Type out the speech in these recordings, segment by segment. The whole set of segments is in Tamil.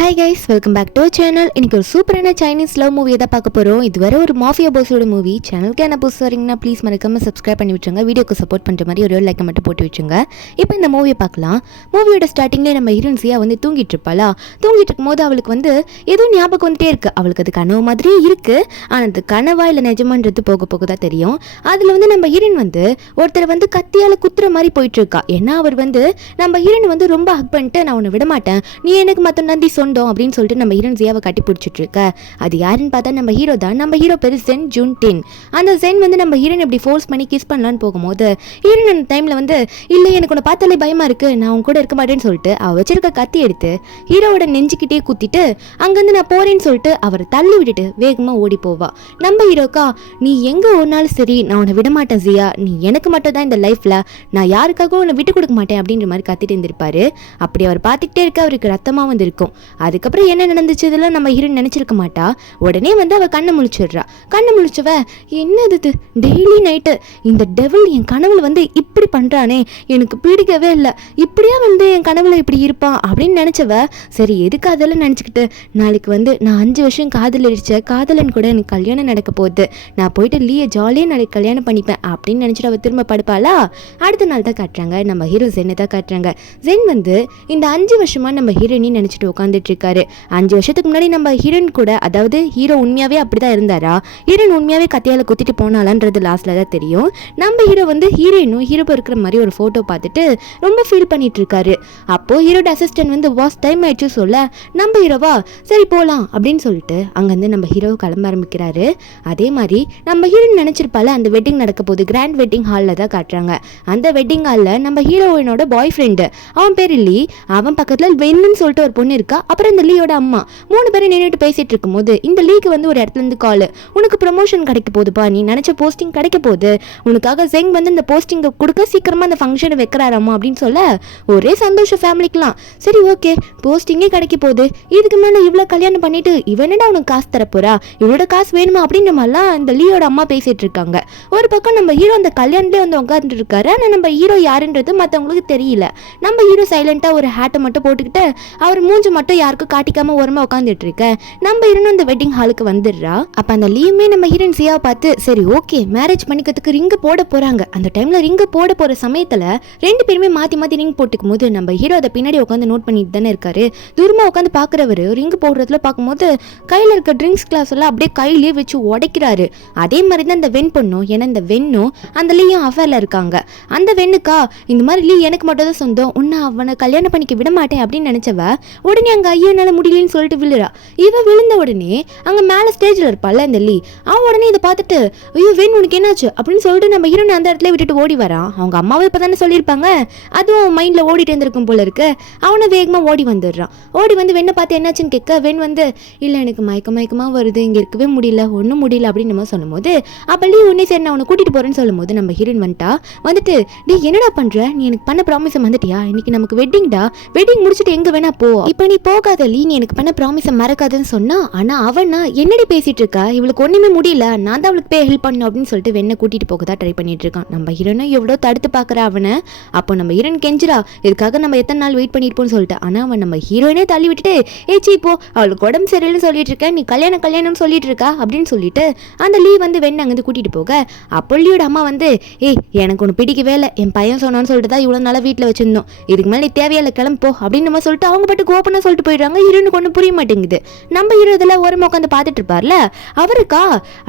Hi guys, welcome back to channel. இன்னைக்கு ஒரு சூப்பரான சைனீஸ் லவ் மூவியை தான் பார்க்க போகிறோம். இதுவரை ஒரு மாஃபியா பாஸோட மூவி. சேனலுக்கு என்ன புதுசு வரீங்கன்னா ப்ளீஸ் மறக்காம சப்ஸ்கிரைப் பண்ணி விட்டுருங்க. வீடியோக்கு சப்போர்ட் பண்ணுற மாதிரி ஒரு லைக்கை மட்டும் போட்டு வச்சுங்க. இப்போ இந்த மூவியை பார்க்கலாம். மூவியோட ஸ்டார்டிங்லேயே நம்ம ஹீரோயின்ஸியா தூங்கிட்டு இருப்பாளா. தூங்கிட்டு இருக்கும்போது அவளுக்கு ஏதோ ஞாபகம் வந்துட்டே இருக்கு. அவளுக்கு அது கனவு மாதிரியே இருக்கு. ஆனால் அது கனவா இல்லை நிஜமான்றது போக போக தான் தெரியும். அதில் நம்ம ஹீரோயின் ஒருத்தர் கத்தியால் குத்துற மாதிரி போயிட்டு இருக்கா. ஏன்னா அவர் நம்ம ஹீரோயின் ரொம்ப ஹக் பண்ணிட்டு நான் உன்னை விட மாட்டேன், நீ எனக்கு மற்ற நந்தி சொந்தம் அப்படின்னு சொல்லிட்டு நம்ம ஹீரோயின் ஜியாவை கட்டி பிடிச்சிட்டு இருக்க. அது யாருன்னு பார்த்தா நம்ம ஹீரோ தான். நம்ம ஹீரோ பேரு சென் ஜூன் டென். அந்த சென் நம்ம ஹீரோயின் இப்படி ஃபோர்ஸ் பண்ணி கிஸ் பண்ணலான்னு போகும்போது ஹீரோயின் அந்த டைம்ல இல்லை எனக்கு உன்னை பார்த்தாலே பயமா இருக்கு, நான் உன் கூட இருக்க மாட்டேன்னு சொல்லிட்டு அவ வச்சிருக்க கத்தி எடுத்து ஹீரோவோட நெஞ்சுக்கிட்டே குத்திட்டு அங்கிருந்து நான் போறேன்னு சொல்லிட்டு அவரை தள்ளி விட்டுட்டு வேகமா ஓடி போவா. நம்ம ஹீரோக்கா, நீ எங்க ஓடினாலும் சரி நான் உன்னை விட மாட்டேன் ஜியா, நீ எனக்கு மட்டும் தான் இந்த லைஃப்ல, நான் யாருக்காகவும் உன்னை விட்டு கொடுக்க மாட்டேன் அப்படின்ற மாதிரி கத்திட்டு இருந்திருப்பாரு. அப்படி அவர் பார்த்துக்கிட்டே இருக்க அவருக்கு ரத்தமா இருக்கும். அதுக்கப்புறம் என்ன நடந்துச்சு இதெல்லாம் நம்ம ஹீரோயின் நினைச்சிருக்க மாட்டா. உடனே அவ கண்ணை முழிச்சிடுறா. கண்ணை முழிச்சவ என்னது டெய்லி நைட்டு இந்த டெவில் என் கனவுல இப்படி பண்றானே, எனக்கு பிடிக்கவே இல்லை, இப்படியா என் கனவுல இப்படி இருப்பான் அப்படின்னு நினைச்சவ சரி எதுக்கு அதெல்லாம் நினைச்சுக்கிட்டு நாளைக்கு நான் 5 வருஷம் காதல் அடிச்ச காதலன் கூட எனக்கு கல்யாணம் நடக்க போகுது, நான் போயிட்டு லீயை ஜாலியாக நாளைக்கு கல்யாணம் பண்ணிப்பேன் அப்படின்னு நினைச்சிட்டு அவ திரும்ப படுப்பாளா. அடுத்த நாள் தான் காட்டுறாங்க நம்ம ஹீரோ ஜென்னை தான் காட்டுறாங்க. ஜென் இந்த 5 வருஷமா நம்ம ஹீரோயினி நினைச்சிட்டு உட்காந்துட்டு இருக்காரு. 5 வருஷத்துக்கு முன்னாடி நம்ம ஹீரோயின் கூட, அதாவது ஹீரோ உண்மையாவே அப்படிதான் இருந்தாரா, ஹீரோயின் உண்மையாவே கத்தியால குத்திட்டு போனாலான்றது லாஸ்ட்ல தான் தெரியும். நம்ம ஹீரோ ஹீரோயினும் ஹீரோ இருக்கிற மாதிரி ஒரு போட்டோ பார்த்துட்டு ரொம்ப ஃபீல் பண்ணிட்டு இருக்காரு. அப்போ ஹீரோட அசிஸ்டன்ட் வாஸ் டைம் ஆயிடுச்சு சொல்ல நம்ம ஹீரோவா சரி போலாம் அப்படின்னு சொல்லிட்டு அங்கிருந்து நம்ம ஹீரோ கிளம்ப ஆரம்பிக்கிறாரு. அதே மாதிரி நம்ம ஹீரோயின் நினைச்சிருப்பால அந்த வெட்டிங் நடக்க போகுது, கிராண்ட் வெட்டிங் ஹாலில் தான் காட்டுறாங்க. அந்த வெட்டிங் ஹாலில் நம்ம ஹீரோயினோட பாய் ஃப்ரெண்டு, அவன் பேர் லீ, அவன் பக்கத்தில் வென்னு சொல்லிட்டு ஒரு பொண்ணு இருக்கா. அப்புறம் இந்த லீயோட அம்மா 3 பேரும் நின்றுட்டு பேசிட்டு இருக்கும்போது இந்த லீக்கு ஒரு இடத்துல இருந்து கால், உனக்கு ப்ரமோஷன் கிடைக்க போகுதுப்பா, நீ நினைச்ச போஸ்டிங் கிடைக்க போகுது, உனக்காக ஜெங் இந்த போஸ்டிங் கொடுக்க சீக்கிரமா அந்த ஃபங்க்ஷனை வைக்கிறாராமா அப்படின்னு சொல்ல ஒரே சந்தோஷம் ஃபேமிலிக்கலாம். சரி ஓகே போஸ்டிங்கே கிடைக்க போகுது, இதுக்கு மேலே இவ்வளோ கல்யாணம் பண்ணிட்டு இவனடா உனக்கு காசு தரப்போறா, இவளோட காசு வேணுமா அப்படின்ற மாதிரிலாம் இந்த லீயோட அம்மா பேசிட்டு இருக்காங்க. ஒரு பக்கம் நம்ம ஹீரோ அந்த கல்யாணத்துலேயே உட்காந்துட்டு இருக்காரு. ஆனால் நம்ம ஹீரோ யாருன்றது மற்றவங்களுக்கு தெரியல. நம்ம ஹீரோ சைலண்டா ஒரு ஹேட்டை மட்டும் போட்டுக்கிட்டு அவர் மூஞ்சி மட்டும் யாருக்கும் காட்டிக்காம ஓரமா உட்காந்துட்டு இருக்க. நம்ம ஹீரோயின் அந்த வெட்டிங் ஹாலுக்கு வந்துடுறா. அப்ப அந்த லீவுமே நம்ம ஹீரோயின் சியாவை பார்த்து சரி ஓகே மேரேஜ் பண்ணிக்கிறதுக்கு ரிங்கு போட போறாங்க. அந்த டைம்ல ரிங்கு போட போற சமயத்துல 2 பேருமே மாத்தி மாத்தி ரிங் போட்டுக்கும் போது நம்ம ஹீரோ அதை பின்னாடி உட்காந்து நோட் பண்ணிட்டு தானே இருக்காரு. தூரமா உட்காந்து பாக்குறவரு ரிங்கு போடுறதுல பார்க்கும்போது கையில இருக்க ட்ரிங்க்ஸ் கிளாஸ் எல்லாம் அப்படியே கையிலேயே வச்சு உடைக்கிறாரு. அதே மாதிரி தான் இந்த வெண் பொண்ணும், ஏன்னா இந்த வெண்ணும் அந்த லீயும் அஃபேர்ல இருக்காங்க. அந்த வெண்ணுக்கா இந்த மாதிரி லீ எனக்கு மட்டும் தான் சொந்தம், உன்னை அவனை கல்யாணம் பண்ணிக்க விட மாட்டேன் அப்படின்னு நினைச்சவ உடனே அங்க ஐயோ என்னால முடியலன்னு சொல்லிட்டு விழுறா. இவ விழுந்த உடனே அங்க மேல ஸ்டேஜ்ல இருப்பாள் இந்த லீ, அவன் உடனே இதை பார்த்துட்டு ஐயோ வெண் உனக்கு என்னாச்சு அப்படின்னு சொல்லிட்டு நம்ம ஹீரோயின் அந்த இடத்துல விட்டுட்டு ஓடி வரான். அவங்க அம்மாவை இப்பதானே சொல்லியிருப்பாங்க, அதுவும் மைண்ட்ல ஓடிட்டு இருந்திருக்கும் போல இருக்கு. அவனை வேகமா ஓடி வந்துடுறான். ஓடி வெண்ணை பார்த்து என்னாச்சுன்னு கேட்க வெண் இல்ல எனக்கு மயக்கமா வருது, இங்க இருக்கவே முடியல, ஒன்னும் முடியல அப்படின்னு நம்ம சொல்லும் போது அப்ப லீ உடனே சரி நான் உன்னை கூட்டிட்டு போறேன்னு சொல்லும் போது நம்ம ஹீரோயின் வந்துட்டு டே என்னடா பண்ற, நீ எனக்கு பண்ண ப்ராமிஸ் வந்துட்டியா, இன்னைக்கு நமக்கு வெட்டிங்டா, வெட்டிங் முடிச்சுட்டு எங்க வேணா போ, இப்ப நீ போகாத லீ, நீ எனக்கு பண்ண ப்ராமிஸை மறக்காதுன்னு சொன்னா. ஆனா அவனா என்னடி பேசிட்டு இருக்கா, இவளுக்கு ஒண்ணுமே முடியல, நான் தான் அவளுக்கு ஹெல்ப் பண்ணணும் அப்படின்னு சொல்லிட்டு வெண்ணை கூட்டிட்டு போக தான் ட்ரை பண்ணிட்டு இருக்கான். நம்ம ஹீரோனும் எவ்வளோ தடுத்து பாக்குறா அவனை. அப்போ நம்ம ஹீரோயின் கெஞ்சிரா இதுக்காக நம்ம எத்தனை நாள் வெயிட் பண்ணிருப்போம்னு சொல்லிட்டு. ஆனா அவன் நம்ம ஹீரோயினே தள்ளி விட்டுட்டு ஏச்சி இப்போ அவளுக்கு உடம்பு சரியில்லைன்னு சொல்லிட்டு இருக்க, நீ கல்யாணம் சொல்லிட்டு இருக்கா அப்படின்னு சொல்லிட்டு அந்த லீ வெண்ணை அங்கிருந்து கூட்டிட்டு போக அப்போ லீயோட அம்மா ஏய் எனக்கு ஒன்று பிடிக்கவே இல்லை, என் பையன் சொன்னான்னு சொல்லிட்டு தான் இவ்வளோ நாளாக வீட்டில் வச்சிருந்தோம், இதுக்கு மேலே நீ தேவையில்லை கிளம்போ அப்படின்னு நம்ம சொல்லிட்டு அவங்க பாட்டுக்கு ஓப்பனாக சொல்லிட்டு போயிடுறாங்க. ஹீரோனுக்கு ஒன்றும் புரிய மாட்டேங்குது. நம்ம ஹீரோ இதெல்லாம் ஓரமாக உட்காந்து பார்த்துட்டு இருப்பார்ல, அவருக்கா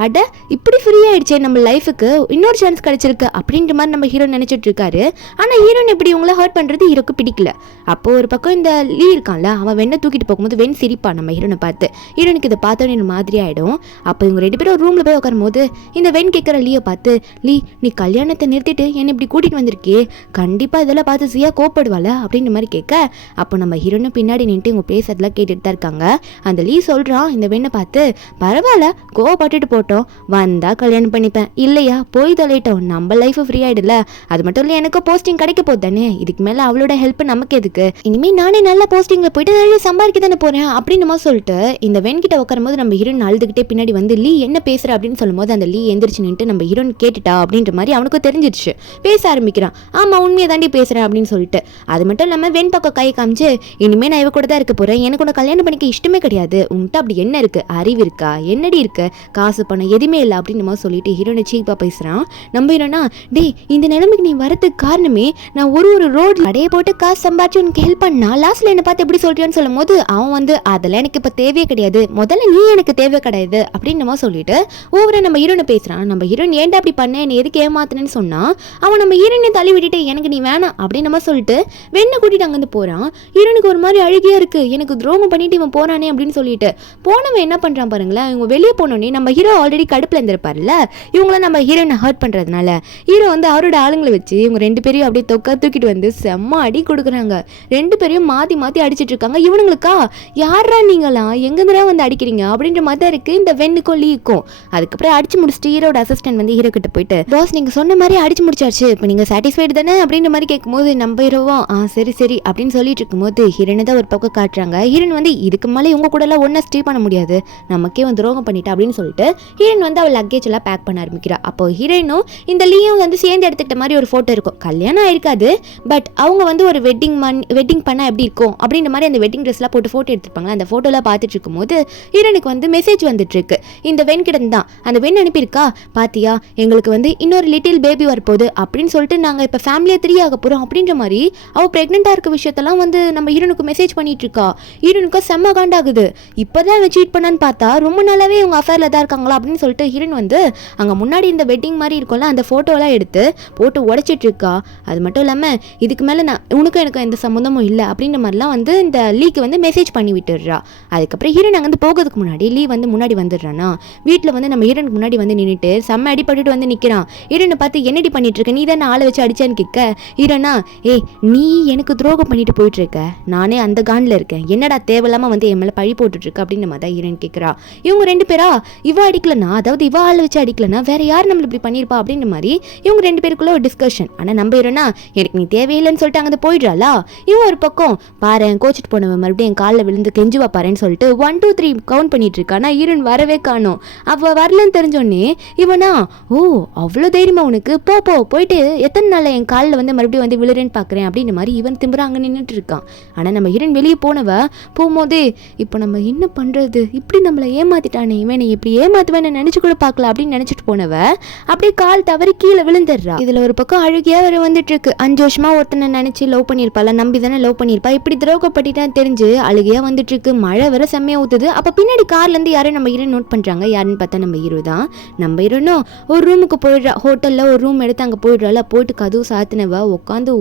அட இப்படி ஃப்ரீ ஆயிடுச்சே நம்ம லைஃபுக்கு இன்னொரு சான்ஸ் கிடைச்சிருக்கு அப்படின்ற மாதிரி நம்ம ஹீரோ நினைச்சிட்டு இருக்காரு. ஆனால் ஹீரோன் எப்படி இவங்கள ஹர்ட் பண்ணுறது ஹீரோக்கு பிடிக்கல. அப்போ ஒரு பக்கம் இந்த லீ இருக்கான்ல, அவன் வெண்ணை தூக்கிட்டு போகும்போது வெண் சிரிப்பா நம்ம ஹீரோனை பார்த்து. ஹீரோனுக்கு இதை பார்த்தோன்னு மாதிரி ஆயிடும். அப்போ இவங்க 2 பேரும் ஒரு ரூம்ல போய் உட்காரும் போது இந்த வெண் கேட்குற லீயை பார்த்து லீ நீ கல்யாணத்தை நிறுத்திட்டு என்னை இப்படி கூட்டிட்டு வந்திருக்கே, கண்டிப்பா இதெல்லாம் பார்த்து சியா கோப்படுவாள அப்படின்ற மாதிரி கேட்க அப்போ நம்ம ஹீரோனும் பின்னாடி நின்று இவங்க பேசுறதுலாம் கேட்டுட்டு தான் இருக்காங்க. அந்த லீ சொல்றான் இந்த வெண்ணை பார்த்து பரவாயில்ல கோவப்பட்டுட்டு போட்டோம், வந்தா கல்யாணம் பண்ணிப்பேன், இல்லையா போய் தொலைட்டோம், நம்ம லைஃப் ஃப்ரீ ஆயிடுல, அது மட்டும் இல்லை எனக்கு போஸ்டிங் கிடைக்க போகுது தானே, இதுக்கு மேல அவளோட ஹெல்ப் நமக்கு எதுக்கு, இனிமே நானே நல்ல போஸ்டிங்ல போயிட்டு நிறைய சம்பாதிக்க தானே போறேன் அப்படின்னு சொல்லிட்டு இந்த வெண் கிட்ட உட்காரும் போது நம்ம ஹீரோயின் அழுதுகிட்டே பின்னாடி லீ என்ன பேசுற அப்படின்னு சொல்லும் போது அந்த லீ எந்திரிச்சு நின்று நம்ம ஹீரோயின் கேட்டுட்டா அப்படின்ற மாதிரி அவனுக்கு தெரிஞ்சிருச்சு. பேச ஆரம்பிக்கிறான். ஆமா உண்மையை தாண்டி பேசுறேன் அப்படின்னு சொல்லிட்டு. அது மட்டும் இல்லாம வெண் பக்கம் கை காமிச்சு இனிமே நான் இவ கூட தான் இருக்க போகிறேன், எனக்கு உன்னை கல்யாணம் பண்ணிக்க இஷ்டமே கிடையாது, உன்கிட்ட அப்படி என்ன இருக்குது, அறிவு இருக்கா, என்னடி இருக்கு, காசு பணம் எதுவுமே இல்லை அப்படின்னு மாதிரி சொல்லிட்டு ஹீரோனை சீப்பாக பேசுகிறான். நம்ம ஹீரோனா, டேய் இந்த நிலைமைக்கு நீ வரதுக்கு காரணமே நான் ஒரு ரோடு கடையை போட்டு காசு சம்பாதிச்சு உனக்கு ஹெல்ப் பண்ணா, லாஸ்ட்ல என்ன பார்த்து எப்படி சொல்றியான்னு சொல்லும் போது அவன் வந்து அதெல்லாம் எனக்கு இப்போ தேவையே கிடையாது, முதல்ல நீ எனக்கு தேவை கிடையாது அப்படின்னு நம்ம சொல்லிட்டு ஓவரா நம்ம ஹீரோனை பேசுறான். நம்ம ஹீரோன் ஏன்டா அப்படி பண்ண, நீ எதுக்கு ஏமாத்தினு சொன்னா அவன் நம்ம ஹீரோனை தள்ளி விட்டுட்டு எனக்கு நீ வேணாம் அப்படின்னு நம்ம சொல்லிட்டு வெண்ணை கூட்டிட்டு அங்கிருந்து போறான். ஹீரோனுக்கு ஒரு மாதிரி அழுகியா இருக்கு, எனக்கு துரோகம் பண்ணிட்டு இவன் போறானே அப்படின்னு சொல்லிட்டு போனவன் என்ன பண்றான் பாருங்களேன். இவங்க வெளியே போனோடனே நம்ம ஹீரோ ஆல்ரெடி கடுப்புல இருந்திருப்பாருல்ல, இவங்கள நம்ம ஹீரோனை ஹர்ட் பண்றதுனால ஹீரோ வந்து அவரோட ஆளுங்களை வச்சு இவங்க 2 பேரையும் அப்படியே தூக்கிட்டு வந்து செம்ம அடி கொடுக்குறாங்க. 2 பேரையும் மாத்தி மாத்தி அடிச்சிட்டு இருக்காங்க. இவனுங்களுக்கா யாரா நீங்களாம் எங்கேருந்துடா வந்து அடிக்கிறீங்க அப்படின்ற மாதிரி தான் இருக்கு இந்த வெண்ணுக்கும் லீக்கும். அதுக்கப்புறம் அடிச்சு முடிச்சுட்டு ஹீரோட அசிஸ்டன்ட் வந்து ஹீரோ கிட்ட போயிட்டு, பாஸ் நீங்க சொன்ன மாதிரி அடிச்சு முடிச்சாச்சு, இப்போ நீங்க சாட்டிஸ்ஃபைடு தானே அப்படின்ற மாதிரி கேட்கும்போது நம்ம ஹீரோவும் சரி சரி அப்படின்னு சொல்லிட்டு இருக்கும்போது ஹீரோனை தான் ஒரு பக்கம் காட்டுறாங்க. ஹீரோன் வந்து இதுக்கு மேலே இவங்க கூட எல்லாம் ஒன்னா ஸ்டே பண்ண முடியாது, நமக்கே வந்து துரோகம் பண்ணிட்டா அப்படின்னு சொல்லிட்டு ஹீரோன் வந்து அவள் லக்கேஜ் எல்லாம் பேக் பண்ண ஆரம்பிக்கிறா. அப்போ ஹீரோனும் இந்த லீயும் வந்து சேர்ந்து எடுத்துக்கிட்ட மாதிரி ஒரு போட்டோ இருக்கும். கல்யாணம் ஆயிருக்காது, பட் அவங்க வந்து ஒரு வெட்டிங் பண்ணா எப்படி இருக்கும் அப்படின்ற மாதிரி அந்த வெட்டிங் ட்ரெஸ்லாம் போட்டு போட்டோ எடுத்துருப்பாங்க. அந்த போட்டோலாம் பார்த்துட்டு இருக்கும்போது ஹீரோனுக்கு வந்து மெசேஜ் வந்துட்டு இருக்கு. இந்த வெண் கிட்ட தான் அந்த வெண் அனுப்பியிருக்கா, பாத்தியா எங்களுக்கு வந்து இன்னொரு லிட்டில் பேபி வரப்போகுது அப்படின்னு சொல்லிட்டு நாங்கள் இப்போ ஃபேமிலியை 3 ஆக போகிறோம் அப்படின்ற மாதிரி அவள் ப்ரெக்னெண்ட்டாக இருக்க விஷயத்தெல்லாம் வந்து நம்ம ஹீரோனுக்கு மெசேஜ் பண்ணிட்டு இருக்கா. ஹீரோனுக்கு செம்ம காண்டாகுது. இப்போதான் அவன் சீட் பண்ணான்னு பார்த்தா ரொம்ப நாளாவே இவங்க அஃபேரில் தான் இருக்காங்களா அப்படின்னு சொல்லிட்டு ஹீரோன் வந்து அங்கே முன்னாடி இந்த வெட்டிங் மாதிரி இருக்கும்ல அந்த ஃபோட்டோலாம் எடுத்து போட்டு உடைச்சிட்டு இருக்கா. அது மட்டும் இல்லாமல் இதுக்கு மேலே நான் உனக்கும் எனக்கு எந்த சம்மந்தமும் இல்லை அப்படின்ற மாதிரிலாம் வந்து இந்த லீக்கு வந்து மெசேஜ் பண்ணி விட்டுடுறா. அதுக்கப்புறம் ஹீரோன் அங்கே வந்து போகிறதுக்கு முன்னாடி லீ வந்து முன்னாடி வந்துடுறானா. வீட்டில் வந்து நம்ம ஹீரோனுக்கு முன்னாடி வந்து நின்றுட்டு செம்ம அடிப்பட்டுட்டு வந்து நிற்கிறான். ஹீரோனை பார்த்து என்னடி பண்ணிட்டு இருக்க, நீ தான் ஆளை வச்சு அடிச்சான்னு கேட்க ஹீரோனா, ஏய் நீ எனக்கு துரோகம் பண்ணிட்டு போயிட்டு இருக்க, நானே அந்த காண்டில் இருக்கேன், என்னடா தேவையில்லாமல் வந்து என் மேலே பழி போட்டுட்டு இருக்க அப்படின்னு நம்ம தான் ஹீரோன் கேட்குறா. இவங்க 2 பேரா இவ அடிக்கலனா, அதாவது இவ ஆளை வச்சு அடிக்கலனா வேற யார் நம்மள இப்படி பண்ணியிருப்பா அப்படின்ற மாதிரி இவங்க 2 பேருக்குள்ள ஒரு டிஸ்கஷன். ஆனால் நம்ம ஹீரோனா எனக்கு நீ தேவையில்லைன்னு சொல்லிட்டு அங்கே போயிடுறாளா. இவன் ஒரு பக்கம் பாரு கோச்சிட்டு போனவன் மறுபடியும் என் காலில் விழுந்து கெஞ்சுவா பாருன்னு சொல்லிட்டு 1 2 3 கவுண்ட் பண்ணிட்டு இருக்கா. ஆனால் ஹீரோன் வரவே காணும். அவள் வரலன்னு தெரிஞ்சோடனே இவனா, ஓ அவ்வளோ தைரியமா உனக்கு, போயிட்டு எத்தனை நாள் என் காலில் வந்து மறுபடியும் வந்து விழுறேன்னு பார்க்குறேன் அப்படின்ற மாதிரி இவன் திம்புற அங்கே நின்றுட்டு இருக்கான். ஆனால் நம்ம ஹீரோன் வெளியே போகும்போதே இப்போ நம்ம என்ன பண்ணுறது, இப்படி நம்மளை ஏமாத்திட்டானே, இவனை இப்படி ஏமாத்துவேன்னு நினச்சி கூட பார்க்கல அப்படின்னு நினச்சிட்டு போனவ அப்படியே கால் தவறி கீழே விழுந்துடுறா. இதில் ஒரு பக்கம் அழுகியா வர வந்துட்டு இருக்கு. 5 வருஷமா ஒருத்தனை நினச்சி லவ் பண்ணியிருப்பாள், நம்பி தானே லவ் பண்ணியிருப்பா, இப்படி துரோகப்பட்டுதான் தெரிஞ்சு அழுகியா வந்துட்டு இருக்கு. மழை வர செம்மையா ஊத்துது. அப்போ பின்னாடி கார்லேருந்து யாரும் நம்ம ஹீரோ நோட் பண்ணுறாங்க. யாருன்னு பார்த்தா நம்ம ஹீரோ தான். நம்ம ஹீரோனும் ஒரு ரூமுக்கு போயிடுறா. ஹோட்டலில் ஒரு ரூம் எடுத்து அங்கே போயிடுறாள். போயிட்டு கதவு சாத்தினவ உட்காந்து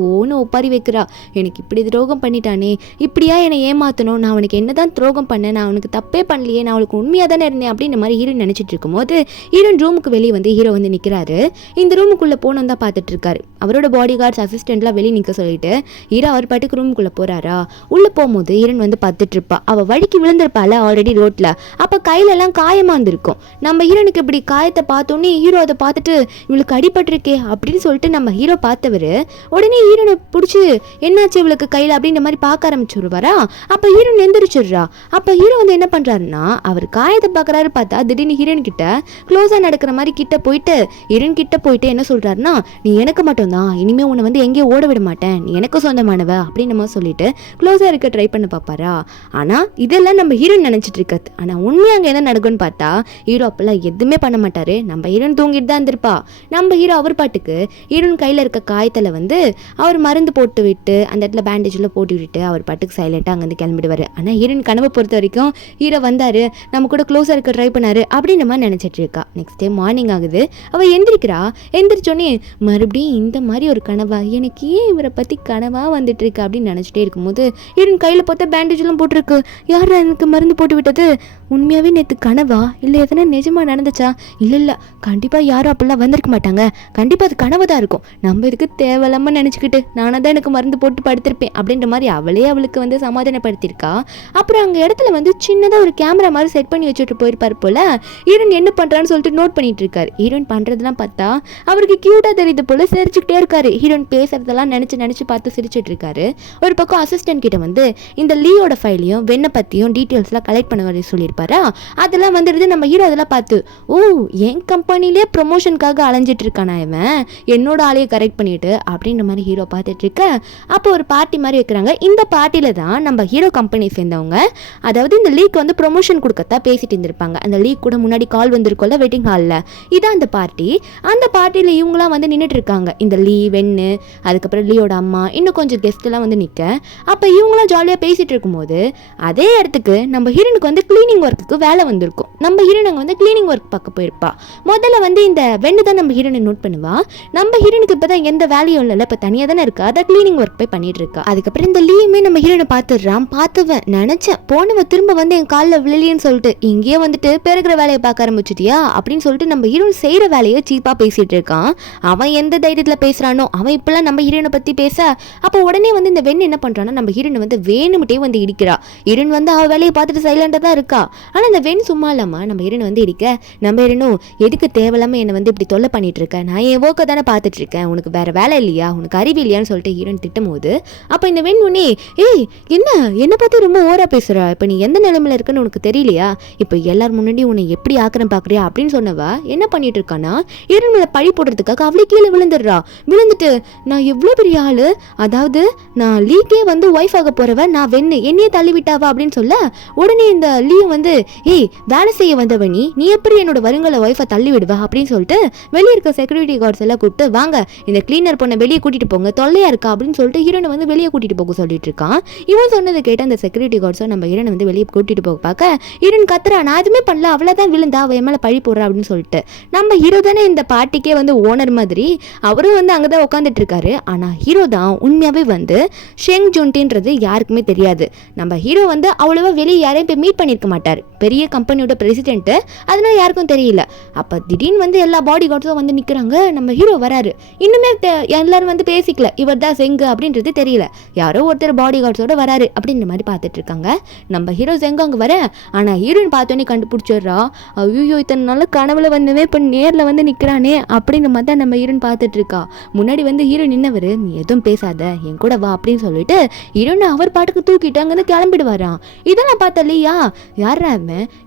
ஒப்பாரி வைக்கிறா. எனக்கு இப்படி துரோகம் பண்ணிட்டானே, இப்படியா என்னை ஏமாத்தணும், நான் அவனுக்கு என்னதான் துரோகம் பண்ணேன், நான் அவனுக்கு தப்பே பண்ணலையே, நான் அவளுக்கு உண்மையாக தானே இருந்தேன் அப்படின்ற மாதிரி ஹீரோ நினச்சிட்டு இருக்கும்போது ஹீரோன் ரூமுக்கு வெளியே வந்து ஹீரோ வந்து நிற்கிறாரு. இந்த ரூமுக்குள்ளே போனோம் தான் பார்த்துட்டு இருக்காரு. அவரோட பாடி கார்ட்ஸ் அசிஸ்டன்ட்லாம் வெளியே நிற்க சொல்லிட்டு ஹீரோ அவர் பாட்டுக்கு ரூமுக்குள்ளே போகிறாரா. உள்ளே போகும்போது ஹீரோன் வந்து பார்த்துட்டு இருப்பா. அவள் வழிக்கு விழுந்திருப்பாள் ஆல்ரெடி ரோட்டில். அப்போ கையிலெல்லாம் காயமாக இருந்திருக்கும். நம்ம ஹீரோனுக்கு இப்படி காயத்தை பார்த்தோன்னே ஹீரோ அதை பார்த்துட்டு இவளுக்கு அடிபட்டிருக்கே அப்படின்னு சொல்லிட்டு நம்ம ஹீரோ பார்த்தவர் உடனே ஹீரோனை பிடிச்சி என்னாச்சு இவளுக்கு கையில் அப்படின்ற மாதிரி பார்க்க ஆரம்பிச்சுருவாரா. அப்போ ஹீரோன் எந்திரிச்சிடுறா. அப்போ ஹீரோ வந்து என்ன பண்ணுறாருன்னா அவர் காயத்தை பார்க்குறாரு. பார்த்தா திடீர்னு ஹீரோன் கிட்ட க்ளோஸாக நடக்கிற மாதிரி கிட்ட போயிட்டு ஹீரோன் கிட்ட போயிட்டு என்ன சொல்கிறாருன்னா, நீ எனக்கு மட்டும் தான், இனிமேல் உன்னை வந்து எங்கேயும் ஓட விட மாட்டேன், நீ எனக்கு சொந்தமானவ அப்படின்னு நம்ம சொல்லிட்டு க்ளோஸாக இருக்க ட்ரை பண்ண பார்ப்பாரா. ஆனால் இதெல்லாம் நம்ம ஹீரோன் நினச்சிட்டு இருக்காது. ஆனால் உண்மையாக அங்கே என்ன நடக்கும்னு பார்த்தா ஹீரோ அப்பெல்லாம் எதுவுமே பண்ண மாட்டார். நம்ம ஹீரோன் தூங்கிட்டு தான் இருந்திருப்பா. நம்ம ஹீரோ அவர் பாட்டுக்கு ஹீரோன் கையில் இருக்க காயத்தில் வந்து அவர் மருந்து போட்டு விட்டு அந்த இடத்துல பேண்டேஜில் போட்டு விட்டுட்டு அவர் பாட்டுக்கு சைலண்ட்டாக அங்கேருந்து கிளம்பிடுவார். ஆனால் ஹீரோன் கனவை பொறுத்த வரைக்கும் ஹீரோ வந்தார், நம்ம கூட க்ளோஸாக இருக்க ட்ரை பண்ணார் அப்படின்னு நம்ம நினச்சிட்டு இருக்கா. நெக்ஸ்ட் டே மார்னிங் ஆகுது. அவள் எந்திரிக்கிறா. எந்திரிச்சோன்னே மறுபடியும் இந்த மாதிரி ஒரு கனவா, எனக்கு ஏன் இவரை பற்றி கனவாக வந்துட்டு இருக்கு அப்படின்னு நினச்சிட்டே இருக்கும்போது ஹீரோன் கையில் பார்த்தா பேண்டேஜெலாம் போட்டிருக்கு. யார் எனக்கு மருந்து போட்டு விட்டது, உண்மையாகவே நேற்று கனவா இல்லை எதனா நிஜமாக நடந்துச்சா, இல்லை கண்டிப்பாக யாரும் அப்படிலாம் வந்திருக்க மாட்டாங்க, கண்டிப்பாக அது கனவு தான் இருக்கும், நம்ம இதுக்கு தேவையில்லாமல் நினச்சிக்கிட்டு நானாக தான் எனக்கு மருந்து போட்டு படுத்திருப்பேன் அப்படின்ற மாதிரி அவளே அவளுக்கு வந்து சமாதானப்படுத்தியிருக்கா. அப்புறம் அங்கே இடத்துல வந்து சின்னதாக ஒரு கேமரா மாதிரி செட் பண்ணி வச்சுட்டு போயிருப்பார் போல். ஹீரோன் என்ன பண்ணுறான்னு சொல்லிட்டு நோட் பண்ணிட்டு இருக்காரு. ஹீரோன் பண்ணுறதுலாம் பார்த்தா அவருக்கு க்யூட்டாக தெரியுது போல் சிரிச்சுக்கிட்டே இருக்காரு. ஹீரோன் பேசுறதெல்லாம் நினச்சி பார்த்து சிரிச்சுட்டு இருக்காரு. ஒரு பக்கம் அசிஸ்டன்ட் கிட்ட வந்து இந்த லீயோட ஃபைலையும் வெண்ணை பற்றியும் டீட்டெயில்ஸ்லாம் கலெக்ட் பண்ண வர சொல்லியிருப்பாரு. இருப்பாரா, அதெல்லாம் வந்துடுது. நம்ம ஹீரோ அதெல்லாம் பார்த்து, ஓ என் கம்பெனிலே ப்ரொமோஷனுக்காக அலைஞ்சிட்டு இருக்கானா இவன், என்னோட ஆளையை கரெக்ட் பண்ணிட்டு அப்படின்ற மாதிரி ஹீரோ பார்த்துட்டு இருக்க. அப்போ ஒரு பார்ட்டி மாதிரி வைக்கிறாங்க. இந்த பார்ட்டியில தான் நம்ம ஹீரோ கம்பெனி சேர்ந்தவங்க, அதாவது இந்த லீக் வந்து ப்ரொமோஷன் கொடுக்கத்தான் பேசிட்டு இருந்திருப்பாங்க. அந்த லீக் கூட முன்னாடி கால் வந்திருக்கோம்ல வெட்டிங் ஹாலில், இதான் அந்த பார்ட்டி. அந்த பார்ட்டியில் இவங்களாம் வந்து நின்றுட்டு இருக்காங்க. இந்த லீ, வெண்ணு, அதுக்கப்புறம் லீயோட அம்மா, இன்னும் கொஞ்சம் கெஸ்ட் எல்லாம் வந்து நிற்க. அப்போ இவங்களாம் ஜாலியாக பேசிட்டு இருக்கும்போது அதே இடத்துக்கு நம்ம ஹீரோனுக்கு வந்து கிளீனிங் ஒர்க்குக்கு வேலை வந்திருக்கும். நம்ம ஹீரோன் அங்கே வந்து கிளீனிங் ஒர்க் பார்க்க போயிருப்பா. முதல்ல வந்து இந்த வெண்ணு தான் நம்ம ஹீரோனை நோட் பண்ணுவா. நம்ம ஹீரோனுக்கு இப்போ தான் எந்த வேலையும் இல்லைல்ல, இப்போ தனியாக தானே இருக்கா, அதை கிளீனிங் ஒர்க் போய் பண்ணிட்டு இருக்கா. அதுக்கப்புறம் இந்த லீயுமே நம்ம ஹீரோனை பார்த்துடுறான். பார்த்தவன் நினைச்சேன் போனவன் திரும்ப வந்து என் காலில் விழலின்னு சொல்லிட்டு இங்கேயே வந்துட்டு பெருகிற வேலையை பார்க்க ஆரம்பிச்சிட்டியா அப்படின்னு சொல்லிட்டு நம்ம ஹீரோன் செய்கிற வேலையை சீப்பாக பேசிட்டு இருக்கான். அவன் எந்த தைரியத்தில் பேசுகிறானோ, அவன் இப்பெல்லாம் நம்ம ஹீரோனை பற்றி பேச, அப்போ உடனே வந்து இந்த வெண்ணு என்ன பண்ணுறான்னா நம்ம ஹீரோனை வந்து வேணுமிட்டே வந்து இடிக்கிறா. ஹீரோன் வந்து அவள் வேலையை பார்த்துட்டு சைலண்டாக தான் இருக்கா. ஆனால் இந்த வெண் சும்மா இல்லாமல் நம்ம ஹீரோனை வந்து இடிக்க, நம்ம ஹீரோனும் எதுக்கு தேவையில்லாமல் என்னை வந்து இப்படி தொல்லை பண்ணிட்டு இருக்கேன், நான் என் ஓக்க தானே பார்த்துட்டு இருக்கேன், உனக்கு வேற வேலை இல்லையா, உனக்கு அறிவு இல்லையான்னு சொல்லிட்டு ஹீரோன் திட்டும் போது, அப்போ இந்த வெண் உடனே ஏய் என்னை பார்த்து ரொம்ப ஓரா பேசுகிறா, இப்போ நீ எந்த நிலைமையில இருக்குன்னு உனக்கு தெரியலையா, இப்போ எல்லாரும் முன்னாடி உன்னை எப்படி ஆக்கிரம் பார்க்குறியா அப்படின்னு சொன்னவ என்ன பண்ணிட்டு இருக்கானா ஹீரோன் மேலே பழி போடுறதுக்காக அவளே கீழே விழுந்துடுறா. விழுந்துட்டு நான் எவ்வளோ பெரிய ஆளு, அதாவது நான் லீக்கே வந்து ஒய்ஃப் ஆக போறவ, நான் வெண்ணு என்னையே தள்ளி விட்டாவா அப்படின்னு சொல்ல, உடனே இந்த லீயும் வந்து ஏய் வேலை செய்ய வந்தவ நீ எப்படி என்னோட வருங்கால ஒய்ஃபை தள்ளி விடுவா அப்படின்னு சொல்லிட்டு வெளியே இருக்க செக்யூரிட்டி கார்ட்ஸ் எல்லாம் கூப்பிட்டு வாங்க இந்த கிளீனர் பொண்ணை வெளியே கூட்டிட்டு போங்க, தொல்லையா இருக்கா அப்படின்னு சொல்லிட்டு ஹீரோனை வந்து வெளியே கூட்டிட்டு போக சொல்லிட்டு இருக்கான். இவன் சொன்னதை கேட்டு அந்த செக்யூரிட்டி கார்ட்ஸும் நம்ம ஹீரோனை வந்து வெளியே கூட்டிட்டு போக பார்க்க ஹீரோன் கத்துறா, நான் எதுவுமே பண்ணல, அவ்வளோதான் விழுந்தா, அவ மேலே பழி போடுறா அப்படின்னு சொல்லிட்டு. நம்ம ஹீரோ தானே இந்த பார்ட்டிக்கே வந்து ஓனர் மாதிரி, அவரும் வந்து அங்கதான் உட்காந்துட்டு இருக்காரு. ஆனா ஹீரோ தான் உண்மையாவே வந்து ஷெங் ஜுன்டின்றது யாருக்குமே தெரியாது. நம்ம ஹீரோ வந்து அவ்வளவா வெளியே யாரையும் போய் மீட் பண்ணியிருக்க மாட்டார், பெரிய கம்பெனியோட பிரசிடென்ட், அதனால யாருக்கும் தெரியல. அப்போ திடீர்னு வந்து எல்லா பாடி கார்ட்ஸும் வந்து நிற்கிறாங்க. நம்ம ஹீரோ வராரு. இன்னுமே எல்லாரும் வந்து பேசிக்கல, இவர் தான் செங்கு அப்படின்றது தெரியல, யாரோ ஒருத்தர் பாடி கார்ட்ஸோட வராரு அப்படின்ற மாதிரி பார்த்துட்டு இருக்காங்க. நம்ம ஹீரோ செங்கு அங்கே வர, ஆனால் ஹீரோயின் பார்த்தோன்னே கண்டுபிடிச்சிடுறா. ஐயோ இத்தனை நாள் கனவுல வந்தவே இப்போ நேரில் வந்து நிற்கிறானே அப்படின்ற மாதிரி தான் நம்ம ஹீரோயின் பார்த்துட்டு இருக்கா. முன்னாடி வந்து ஹீரோ நின்னவர் நீ எதுவும் பேசாத என் கூட வா அப்படின்னு சொல்லிட்டு ஹீரோனை அவர் பாட்டுக்கு தூக்கிட்டு அங்கேருந்து கிளம்பிடுவாராம். இதெல்லாம் பார்த்தா இல்லையா யாரா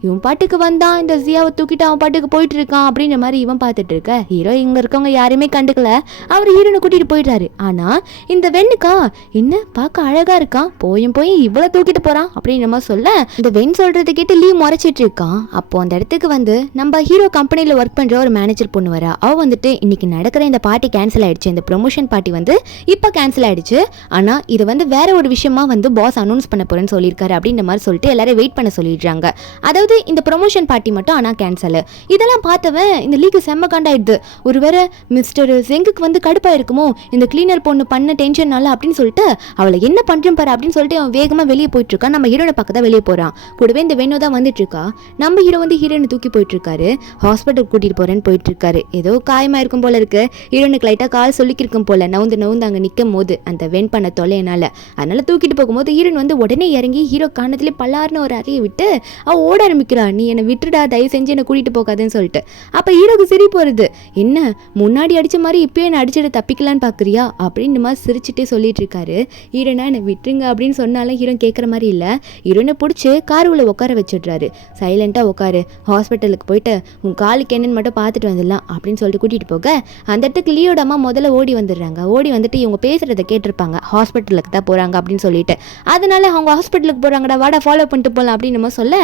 இவன் பாட்டுக்கு வந்தான், இந்த ஜியாவை தூக்கிட்டு அவன் பாட்டுக்கு போயிட்டு இருக்கான் அப்படின்ற மாதிரி இவன் பார்த்துட்டு இருக்க. ஹீரோ இங்க இருக்கவங்க யாருமே கண்டுக்கல, அவர் ஹீரோனை கூட்டிட்டு போயிட்டாரு. ஆனா இந்த வெண்ணுக்கா என்ன பார்க்க அழகா இருக்கான், போய் இவ்வளவு தூக்கிட்டு போறான் அப்படின்ற மாதிரி சொல்ல, இந்த வெண் சொல்றது கேட்டு லீவ் முறைச்சிட்டு இருக்கான். அப்போ அந்த இடத்துக்கு வந்து நம்ம ஹீரோ கம்பெனில ஒர்க் பண்ற ஒரு மேனேஜர் பொண்ணு வரா. அவ வந்துட்டு இன்னைக்கு நடக்கிற இந்த பார்ட்டி கேன்சல் ஆயிடுச்சு, இந்த ப்ரொமோஷன் பார்ட்டி வந்து இப்ப கேன்சல் ஆயிடுச்சு, ஆனா இது வந்து வேற ஒரு விஷயமா வந்து பாஸ் அனௌன்ஸ் பண்ண போறேன்னு சொல்லியிருக்காரு அப்படின்ற மாதிரி சொல்லிட்டு எல்லாரும் வெயிட் பண்ண சொல்லிடுறாங்க. அதாவது இந்த ப்ரொமோஷன் பார்ட்டி மட்டும் ஆனால் கேன்சல். இதெல்லாம் பார்த்தவன் இந்த லீக்கு செம்ம காண்டாயிடுது. ஒருவேளை மிஸ்டர் செங்குக்கு வந்து கடுப்பாக இருக்குமோ இந்த கிளீனர் பொண்ணு பண்ண டென்ஷன்னால அப்படின்னு சொல்லிட்டு அவளை என்ன பண்ணுறேன் பாரு அப்படின்னு சொல்லிட்டு அவன் வேகமாக வெளியே போயிட்டு இருக்கான். நம்ம ஹீரோனை பக்கம் தான் வெளியே போகிறான். கூடவே இந்த வெண்ணு தான் வந்துட்டு இருக்கா. நம்ம ஹீரோ வந்து ஹீரோனை தூக்கி போயிட்டு இருக்காரு. ஹாஸ்பிட்டல் கூட்டிட்டு போறேன்னு போயிட்டு இருக்காரு. ஏதோ காயமா இருக்கும் போல இருக்கு. ஹீரோனுக்கு லைட்டாக கால் சொல்லிக்கிருக்கும் போல நவுந்து அங்கே நிற்கும் போது அந்த வெண் பண்ண தொலைனால அதனால தூக்கிட்டு போகும்போது ஹீரோன் வந்து உடனே இறங்கி ஹீரோ காணத்திலே பல்லாருன்னு ஒரு அறையை விட்டு அவ ஓட ஆரம்பிக்கிறா. நீ என்னை விட்டுடா, தயவு செஞ்சு என்னை கூட்டிட்டு போகாதுன்னு சொல்லிட்டு. அப்ப ஹீரோக்கு சிரிப்பு வருது. என்ன முன்னாடி அடிச்ச மாதிரி இப்பயே என்ன அடிச்சுட்டு தப்பிக்கலான்னு பாக்குறியா அப்படின்னு மாதிரி சிரிச்சுட்டே சொல்லிட்டு இருக்காரு. ஹீரோனா என்னை விட்டுருங்க அப்படின்னு சொன்னாலும் ஹீரோ கேட்குற மாதிரி இல்லை. ஹீரோனை பிடிச்சி கார் உள்ள உட்கார வச்சிடுறாரு. சைலண்டா உட்காரு, ஹாஸ்பிட்டலுக்கு போயிட்டு உன் காலுக்கு என்னன்னு மட்டும் பார்த்துட்டு வந்துடலாம் அப்படின்னு சொல்லிட்டு கூட்டிட்டு போக அந்த இடத்துக்கு லீயோட அம்மா முதல்ல ஓடி வந்துடுறாங்க. ஓடி வந்துட்டு இவங்க பேசுறதை கேட்டிருப்பாங்க, ஹாஸ்பிட்டலுக்கு தான் போறாங்க அப்படின்னு சொல்லிட்டு. அதனால அவங்க ஹாஸ்பிட்டலுக்கு போறாங்கடா, வாடா ஃபாலோ பண்ணிட்டு போகலாம் அப்படின்னு நம்ம சொல்ல,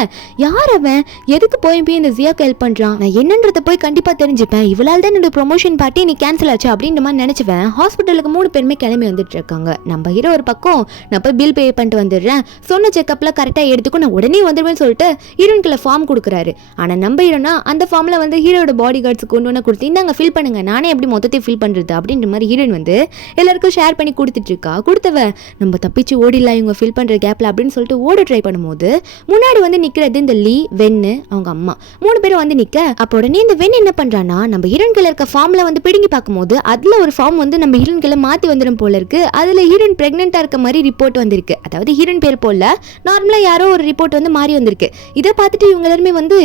யார் அவன் எதுக்கு போய் இந்த ஜியாக்கு ஹெல்ப் பண்றான், நான் என்னன்றத போய் கண்டிப்பா தெரிஞ்சுப்பேன், இவளால் தான் என்னோட ப்ரொமோஷன் பார்ட்டி நீ கேன்சல் ஆச்சு அப்படின்ற மாதிரி நினைச்சுவேன். ஹாஸ்பிட்டலுக்கு 3 பேருமே கிளம்பி வந்துட்டு இருக்காங்க. நம்ம ஹீரோ ஒரு பக்கம் நான் போய் பில் பே பண்ணிட்டு வந்துடுறேன், சொன்ன செக்அப்ல கரெக்டா எடுத்துக்கும், நான் உடனே வந்துடுவேன்னு சொல்லிட்டு ஹீரோனுக்குள்ள ஃபார்ம் கொடுக்குறாரு. ஆனா நம்ம ஹீரோனா அந்த ஃபார்ம்ல வந்து ஹீரோட பாடி கார்ட்ஸுக்கு கொண்டு வந்து கொடுத்து இந்தாங்க ஃபில் பண்ணுங்க, நானே எப்படி மொத்தத்தையும் ஃபில் பண்றது அப்படின்ற மாதிரி ஹீரோயின் வந்து எல்லாருக்கும் ஷேர் பண்ணி கொடுத்துட்டு இருக்கா. கொடுத்தவ நம்ம தப்பிச்சு ஓடிடலாம் இவங்க ஃபில் பண்ற கேப்ல அப்படின்னு சொல்லிட்டு ஓட ட்ரை பண்ணும்போது முன்னாடி வந்து நிக்கிறது இந்த லீ, வெண்ணு, அவங்க அம்மா 3 பேரும் வந்து நிக்க. அப்போ உடனே இந்த வெண்ணு என்ன பண்றானா நம்ம ஹீரோன்குள்ள இருக்க ஃபார்ம்ல வந்து பிடுங்கி பார்க்கும்போது அதுல ஒரு ஃபார்ம் வந்து நம்ம ஹீரோன்குள்ள மாத்தி வந்துடும் போல இருக்கு. அதுல ஹீரோயின் பிரெக்னெண்டா இருக்க மாதிரி ரிப்போர்ட் வந்திருக்கு. அதாவது ஹீரோயின் பேர் போல நார்மலா யாரோ ஒரு ரிப்போர்ட் வந்து மாறி வந்திருக்கு. இதை பார்த்துட்டு இவங்க எல்லாருமே வந்து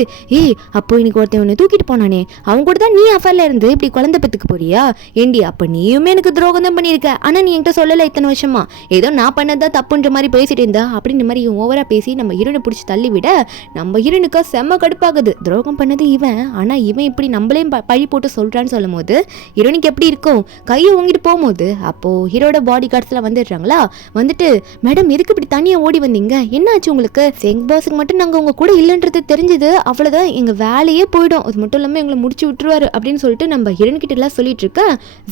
அப்போ இன்னைக்கு ஒருத்தவனை தூக்கிட்டு போனானே அவங்க கூட தான் நீ அஃபர்ல இருந்து இப்படி குழந்தை பெத்துக்கு போறியா ஏண்டி, அப்ப நீயுமே எனக்கு துரோகம் தான் பண்ணியிருக்க, ஆனா நீ என்கிட்ட சொல்லல இத்தனை வருஷமா, ஏதோ நான் பண்ணதான் தப்புன்ற மாதிரி பேசிட்டு இருந்தா அப்படின்ற மாதிரி ஓவரா பேசி நம்ம ஹீரோனை பிடிச்சி தள்ளி விட நம்ம ஹீரோனுக்கா செம்ம கடுப்பாகுது. துரோகம் பண்ணது இவன், ஆனா இவன் இப்படி நம்மளே பழி போட்டு சொல்றான்னு சொல்லும் போது ஹீரோனுக்கு எப்படி இருக்கும்? கையை வாங்கிட்டு போகும்போது அப்போ ஹீரோட பாடி கார்ட்ஸ்லாம் வந்துடுறாங்களா. வந்துட்டு மேடம் எதுக்கு இப்படி தனியா ஓடி வந்தீங்க, என்ன ஆச்சு உங்களுக்கு? செங் பாஸுக்கு மட்டும் நாங்க உங்க கூட இல்லைன்றது தெரிஞ்சது, அவ்வளவுதான் எங்க வேலையே போயிடும், அது மட்டும் இல்லாம எங்களை முடிச்சு விட்டுருவாரு அப்படின்னு சொல்லிட்டு நம்ம ஹீரோன் கிட்ட எல்லாம் சொல்லிட்டு இருக்க.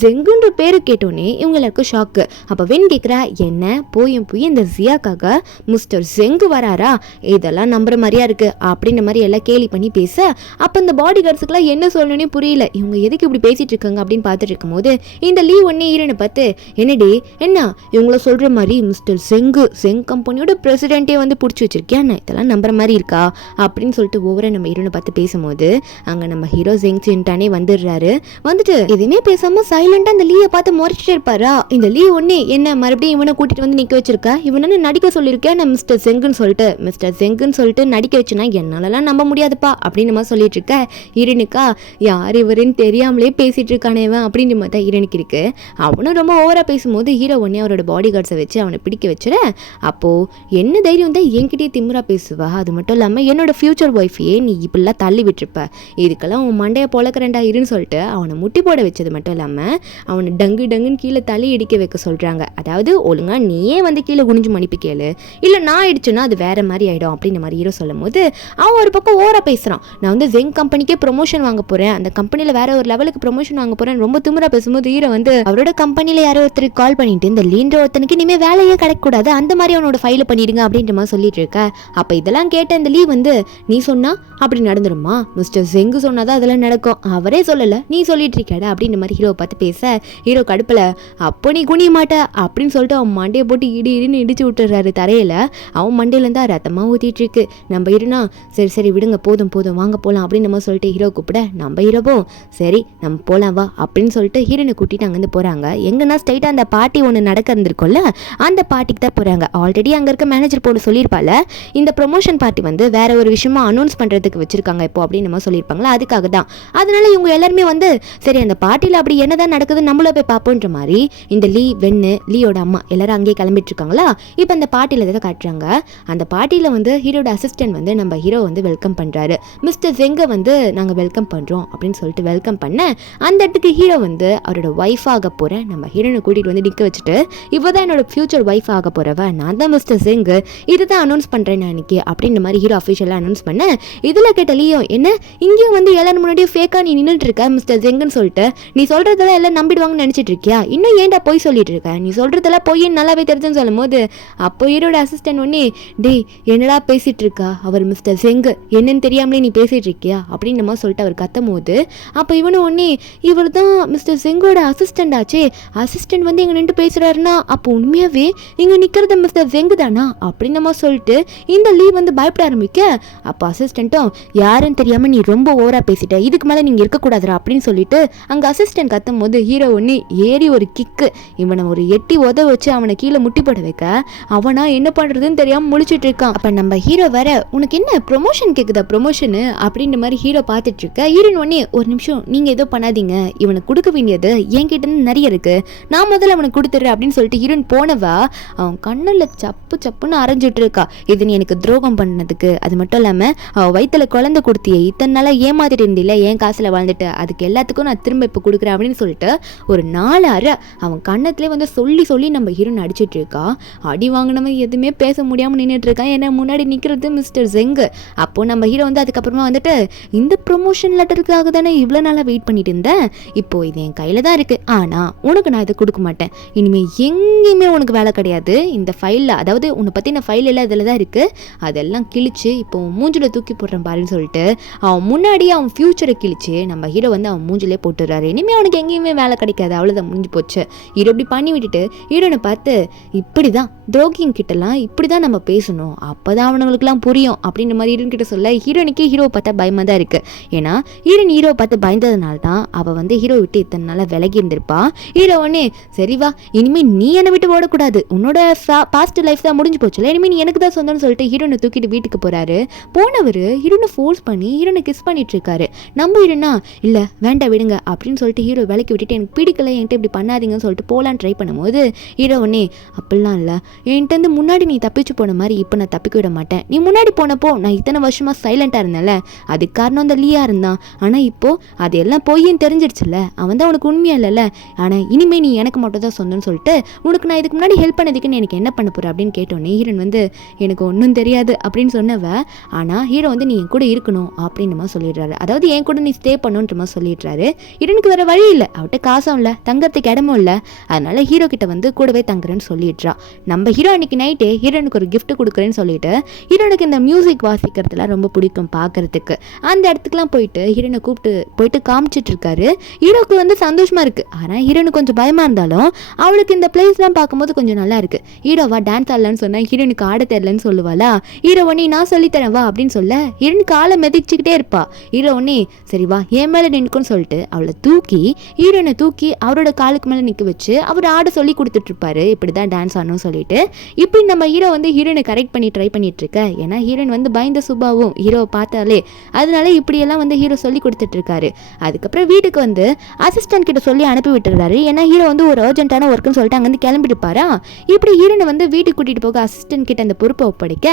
ஜெங்குன்ற பேரு கேட்டோன்னே இவங்க எல்லாருக்கும் ஷாக்கு. அப்ப வென் கேக்குறா, என்ன போய் இந்த ஜியாக்காக மிஸ்டர் ஜெங்கு வராரா, இதெல்லாம் நம்புற மாதிரியா இருக்கு அப்படின்ற மாதிரி எல்லாம் கேலி பண்ணி பேச. அப்ப இந்த பாடி கார்ட்ஸுக்குலாம் என்ன சொல்லணும்னே புரியல, இவங்க எதுக்கு இப்படி பேசிட்டு இருக்காங்க அப்படின்னு பார்த்துட்டு இருக்கும் போது இந்த லீ ஒன்னே ஹீரோனை பார்த்து, என்னடி என்ன இவங்கள சொல்ற மாதிரி மிஸ்டர் செங் கம்பெனியோட பிரசிடென்ட்டே வந்து பிடிச்சி வச்சிருக்கேன், இதெல்லாம் நம்புற மாதிரி இருக்கா அப்படின்னு சொல்லிட்டு ஒவ்வொரு நம்ம ஹீரோனை பார்த்து பேசும்போது அங்க நம்ம ஹீரோ ஜெங் சின்டானே வந்துடுறாரு. வந்துட்டு எதுவுமே பேசாம சைலண்டா அந்த லீயை பார்த்து முறைச்சிட்டே இருப்பாரா. இந்த லீ ஒன்னே என்ன மறுபடியும் இவனை கூட்டிட்டு வந்து நிக்க வச்சிருக்க, இவனு நடிக்க சொல்லியிருக்கேன் நான் மிஸ்டர் ஜெங்குன்னு சொல்லிட்டு நடிக்க வச்சுனா என்னாலலாம் நம்ப முடியாதுப்பா அப்படின்னு நம்ம சொல்லிட்டு இருக்க. ஹீரோனுக்கா யார் இவருன்னு தெரியாமலே பேசிட்டு இருக்கானேவன் அப்படின்ற மாதிரி தான் ஹீரோனுக்கு இருக்கு. அவனும் ரொம்ப ஓவரா பேசும்போது ஹீரோ ஒன்னே அவரோட பாடி கார்ட்ஸை வச்சு அவனை பிடிக்க வச்சுற. அப்போ என்ன தைரியம் தான் என்கிட்டயே திமிரா பேசுவா, அது மட்டும் இல்லாம என்னோட ஃபியூச்சர் ஒய்ஃபையே நீ இப்படிலாம் தள்ளி விட்டுருப்ப, இதுக்கெல்லாம் உன் மண்டையை பொழக்கிறேன்டா இருன்னு சொல்லிட்டு அவனை முட்டி போட வச்சது மட்டும் இல்லாம அவனை டங்குன்னு கீழே தள்ளி இடிக்க வைக்க சொல்றாங்க. அதாவது ஒழுங்கா நீயே வந்து கீழே குனிஞ்சு மன்னிப்பு கேளு, இல்ல நான் இடிச்சுன்னா அது வேற மாதிரி ஆயிடும் அப்படின்ற மாதிரி ஹீரோ சொல்லும் போது அவன் ஒரு பக்கம் ஓவரா பேசுறான். நான் வந்து ஜெங் கம்பெனிக்கே ப்ரொமோஷன் வாங்க போறேன், அந்த கம்பெனில வேற ஒரு லெவலுக்கு ப்ரொமோஷன் வாங்க போறேன் ரொம்ப திமிரா பேசும்போது ஹீரோ வந்து அவரோட கம்பெனில யாரோ ஒருத்தருக்கு கால் பண்ணிட்டு இந்த லீன்ற ஒருத்தனுக்கு இனிமே வேலையே கிடைக்க கூடாது, அந்த மாதிரி அவனோட ஃபைல பண்ணிடுங்க அப்படின்ற மாதிரி சொல்லிட்டு இருக்க. அப்ப இதெல்லாம் கேட்ட இந்த லீ வந்து, நீ சொன்னா அப்படி நடந்துருமா, மிஸ்டர் ஜெங்கு சொன்னாதான் அதெல்லாம் நடக்கும், அவரே சொல்லல நீ சொல்லிட்டு இருக்காட அப்படின்ற மாதிரி ஹீரோ பார்த்து பேச. ஹீரோ கடுப்புல அப்போ நீ குனிய மாட்ட அப்படின்னு சொல்லிட்டு அவன் மண்டையை போட்டு இடின்னு இடிச்சு விட்டுறாரு தரையில. அவன் மண்டையில இருந்தா ரத்தமா ஊத்திட்டு இருக்கு. நம்ம ஹீரோனா சரி விடுங்க போதும் வாங்க போலாம் அப்படின்னு நம்ம சொல்லிட்டு ஹீரோ கூப்பிட, நம்ம ஹீரோவும் சரி நம்ம போலாம் வா அப்படின்னு சொல்லிட்டு ஹீரோனை கூட்டிட்டு அங்கிருந்து போறாங்க. எங்கன்னா ஸ்ட்ரைட்டா அந்த பார்ட்டி ஒன்று நடக்க இருந்திருக்கும்ல அந்த பார்ட்டிக்கு தான் போறாங்க. ஆல்ரெடி அங்க இருக்க மேனேஜர் போட்டு சொல்லியிருப்பால இந்த ப்ரொமோஷன் பார்ட்டி வந்து வேற ஒரு விஷயமா அனௌன்ஸ் பண்றதுக்கு வச்சிருக்காங்க இப்போ அப்படின்னு நம்ம சொல்லியிருப்பாங்களா, அதுக்காக தான். அதனால இவங்க எல்லாருமே வந்து சரி அந்த பார்ட்டியில அப்படி என்னதான் நடக்குது நம்மள போய் பார்ப்போன்ற மாதிரி இந்த லீயோட அம்மா எல்லாரும் அங்கேயே கிளம்பிட்டு இருக்காங்களா. இப்போ அந்த பார்ட்டியில தான் காட்டுறாங்க. அந்த பார்ட்டியில வந்து ஹீரோட அசிஸ்டன்ட் வந்து நம்ம ஹீரோ வந்து வெல்கம் பண்றாரு. மிஸ்டர் ஜெங்கை வந்து நாங்க வெல்கம் பண்றோம் அப்படின்னு சொல்லிட்டு வெல்கம் பண்ண அந்த இடத்துக்கு ஹீரோ வந்து அவரோட ஒய்ஃப் ஆக போற நம்ம ஹீரோனை கூட்டிட்டு வந்து நிக்க வச்சுட்டு, இவதான் என்னோட ஃபியூச்சர் ஒய்ஃப் ஆக போறவ, நான் தான் மிஸ்டர் ஜெங்கு, இதுதான் அனௌன்ஸ் பண்றேன் அன்னைக்கு அப்படின்ற மாதிரி ஹீரோ அஃபிஷியலா அனௌன்ஸ் பண்ண. இதுல கேட்ட லீயோ, என்ன இங்கேயும் வந்து எல்லாரும் முன்னாடியே ஃபேக்கா நீ நின்றுட்டு இருக்க மிஸ்டர் ஜெங்குன்னு சொல்லிட்டு, நீ சொல்றதெல்லாம் எல்லாம் நம்பிடுவாங்கன்னு நினைச்சிட்டு இருக்கியா, இன்னும் ஏன்டா போய் சொல்லிட்டு இருக்க, நீ சொல்றதெல்லாம் போய் நல்லாவே தெரிஞ்சுன்னு சொல்லும் போது அப்போ ஹீரோட அசிஸ்டன்ட் ஒன்னே, டே என்னடா பேசிட்டு இருக்கா, அவர் மிஸ்டர் ஜெங்கு என்னன்னு தெரியாமலே நீ பேசிட்டு இருக்கியா அப்படின்னு நம்ம சொல்லிட்டு அவர் கத்தும் போது அப்போ இவனும் ஒன்னே, இவர் தான் மிஸ்டர் ஜெங்கோட அசிஸ்டன்ட் ஆச்சே, அசிஸ்டன்ட் வந்து இங்க நின்று பேசுறாருன்னா அப்போ உண்மையாவே இங்க நிக்கிறது மிஸ்டர் ஜெங்கு தானா அப்படின்னு நம்ம சொல்லிட்டு இந்த லீ வந்து பயப்பட ஆரம்பிக்க. அப்போ அசிஸ்டன்ட்டும் யாருன்னு தெரியாம நீ ரொம்ப ஓவரா பேசிட்ட, இதுக்கு மேல நீங்க இருக்கக்கூடாதுரா அப்படின்னு சொல்லிட்டு அங்க அசிஸ்டன்ட் கத்தும் போது ஹீரோ ஒன்னு ஏறி ஒரு கிக்கு இவனை ஒரு எட்டி உத வச்சு அவனை கீழே முட்டி போட வைக்க அவனா என்ன பண்றதுன்னு தெரியாம முழிச்சிட்டு இருக்கான். அப்ப நம்ம ஹீரோ வர, உனக்கு என்ன ப்ரொமோஷன் கேக்குதா ப்ரொமோஷனு அப்படின்ற மாதிரி ஹீரோ பார்த்துட்டு இருக்க. ஹீரோன் ஒன்னே, ஒரு நிமிஷம் நீங்க ஏதோ பண்ணாதீங்க, இவனுக்கு கொடுக்க வேண்டியது என்கிட்ட இருந்து நிறைய இருக்கு, நான் முதல்ல அவனுக்கு கொடுத்துறேன் அப்படின்னு சொல்லிட்டு ஹீரோன் போனவா அவன் கண்ணுல சப்புன்னு அரைஞ்சிட்டு இருக்கா. இது நீ எனக்கு துரோகம் பண்ணதுக்கு, அது மட்டும் இல்லாம அவ வயிற்றுல குழந்தை கொடுத்தியே, இத்தனை நாளா ஏமாத்திட்டு இருந்தில்ல என் காசுல வாழ்ந்துட்டு, அதுக்கு எல்லாத்துக்கும் நான் திரும்ப இப்போ கொடுக்குறேன் அப்படின்னு சொல்லிட்டு ஒரு 4 அரை அவன் கண்ணத்திலே வந்து சொல்லி நம்ம ஹீரோன் அடிச்சிட்டு இருக்கா. அடி வாங்கினவன் எதுவுமே பேச முடியாம நின்றுட்டு இருக்கான். ஏன்னா முன்னாடி நிக்கிறது மிஸ்டர் ஜெங்கு. அப்போ நம்ம ஹீரோ வந்து அதுக்கப்புறமா வந்துட்டு, இந்த ப்ரொமோஷன் லெட்டருக்காக தானே இவ்வளோ நாளாக வெயிட் பண்ணிட்டு இருந்தேன், இப்போ இது என் கையில தான் இருக்கு, ஆனா உனக்கு நான் இதை கொடுக்க மாட்டேன், இனிமே எங்கேயுமே உனக்கு வேலை கிடையாது, இந்த ஃபைலில் அதாவது உன்னை பற்றின ஃபைல் எல்லாம் இதில் தான் இருக்கு, அதெல்லாம் கிழிச்சு இப்போ மூஞ்சில தூக்கி போடுறேன் பாருன்னு சொல்லிட்டு அவன் முன்னாடியே அவன் ஃபியூச்சரை கிழிச்சு நம்ம ஹீரோ வந்து அவன் மூஞ்சிலே போட்டுறாரு. இனிமே அவனுக்கு எங்கேயுமே வேலை கிடைக்காது, அவ்வளோதான் முடிஞ்சு போச்சு. ஹீரோ இப்படி பண்ணி விட்டுட்டு ஹீரோனை பார்த்து, இப்படிதான் துரோகிங் கிட்டலாம் இப்படிதான் நம்ம பேசணும், அப்பதான் அவனுங்களுக்குலாம் புரியும் அப்படின்ற மாதிரி ஹீரோன் கிட்ட சொல்ல ஹீரோனுக்கு ஹீரோ பார்த்தா பயமா தான் இருக்கு. ஏன்னா ஹீரோ பார்த்து பயந்ததுனால தான் அவ வந்து ஹீரோ விட்டு இத்தனை நாளா விலகி இருந்திருப்பா. ஹீரோ உடனே, சரி வா இனிமே நீ என்னை விட்டு ஓடக்கூடாது, உன்னோட பாஸ்ட் லைஃப் தான் முடிஞ்சு போச்சுல, இனிமே நீ எனக்கு தான் சொந்தம்னு சொல்லிட்டு ஹீரோனை தூக்கிட்டு வீட்டுக்கு போறாரு. போனவர் ஹீரோனை ஃபோர்ஸ் பண்ணி ஹீரோனை கிஸ் பண்ணிட்டு இருக்காரு. நம்ம ஹீரோனா இல்ல வேண்டாம் விடுங்க அப்படின்னு சொல்லிட்டு ஹீரோ விலைக்கு விட்டுட்டு, எனக்கு பிடிக்கல என்கிட்ட இப்படி பண்ணாதீங்கன்னு சொல்லிட்டு போலான்னு ட்ரை பண்ணும்போது ஹீரோ உடனே, அப்படிலாம் இல்லை என்கிட்ட முன்னாடி நீ தப்பிச்சு போன மாதிரி இப்போ நான் தப்பிக்க விட மாட்டேன். நீ முன்னாடி போனப்போ நான் இத்தனை வருஷமா சைலண்டாக இருந்தேன்ல, அதுக்கு காரணம் அந்த லியா இருந்தான். ஆனால் இப்போ அது எல்லாம் பொய்ன்னு தெரிஞ்சிடுச்சுல்ல, அவன் தான் உனக்கு உண்மையா இல்லைல்ல. ஆனால் இனிமே நீ எனக்கு மட்டும் தான் சொந்தன்னு சொல்லிட்டு உனக்கு நான் இதுக்கு முன்னாடி ஹெல்ப் பண்ணதுக்கு நீ எனக்கு என்ன பண்ண போற அப்படின்னு கேட்டோன்னே ஹீரோன் எனக்கு ஒன்றும் தெரியாது அப்படின்னு சொன்னவ, ஆனால் ஹீரோ நீ என் கூட இருக்கணும் அப்படின்னு சொல்லிடுறாரு. அதாவது என் கூட நீ ஸ்டே பண்ணுன்ற மாதிரி சொல்லிடுறாரு. ஹீரோனுக்கு வேற வழி இல்லை, அவட்ட காசும் இல்லை, தங்கறதுக்கு இடமும் இல்லை. அதனால ஹீரோ கிட்ட கூடவே தங்குறேன்னு சொல்லிடுறா. நம்ம ஹீரோ அன்னைக்கு நைட்டே ஹீரோனுக்கு ஒரு கிஃப்ட் கொடுக்குறேன்னு சொல்லிட்டு ஹீரோனுக்கு இந்த மியூசிக் வாசிக்கிறதுலாம் ரொம்ப பிடிக்கும் பார்க்கறதுக்கு. அந்த இடத்துக்குலாம் போயிட்டு ஹீரோனை போயிட்டு காமிச்சிட்டு இருக்காரு. ஹீரோக்கு சந்தோஷமா இருக்கு. ஆனால் ஹீரோனுக்கு கொஞ்சம் பயமா இருந்தாலும் அவளுக்கு இந்த பிளேஸ்லாம் பார்க்கும்போது கொஞ்சம் நல்லா இருக்கு. ஹீரோவா டான்ஸ் ஆடலான்னு சொன்னா ஹீரோனுக்கு ஆட தெரியலன்னு சொல்லுவாளா. ஹீரோ நான் சொல்லித்தரேன் வா அப்படின்னு சொல்ல ஹீரோனுக்கு ஆளை மிதிச்சுக்கிட்டே இருப்பா. ஹீரோ சரி வா என் மேலே நின்னுக்குன்னு சொல்லிட்டு அவளை ஹீரோனை தூக்கி அவரோட காலுக்கு மேலே நிற்க வச்சு அவர் ஆட சொல்லி கொடுத்துட்டு இருப்பாரு. இப்படிதான் டான்ஸ் ஆடணும்னு சொல்லிட்டு இப்படி நம்ம ஹீரோ ஹீரோனை கரெக்ட் பண்ணி ட்ரை பண்ணிட்டு இருக்க. ஏன்னா ஹீரோயின் பயந்த சுபாவும் ஹீரோவை பார்த்தாலே, அதனால இப்படியெல்லாம் ஹீரோ சொல்லி கொடுத்துட்டு இருக்காரு. அதுக்கப்புறம் வீட்டுக்கு அசிஸ்டன்ட் கிட்ட சொல்லி அனுப்பி விட்டுறாரு. ஏன்னா ஹீரோ ஒரு அர்ஜென்ட்டான ஒர்க்குன்னு சொல்லிட்டு அங்கேருந்து கிளம்பிட்டுப்பாரா. இப்படி ஹீரோனை வீட்டுக்கு கூட்டிட்டு போக அசிஸ்டன்ட் கிட்ட அந்த பொறுப்பை ஒப்படைக்க,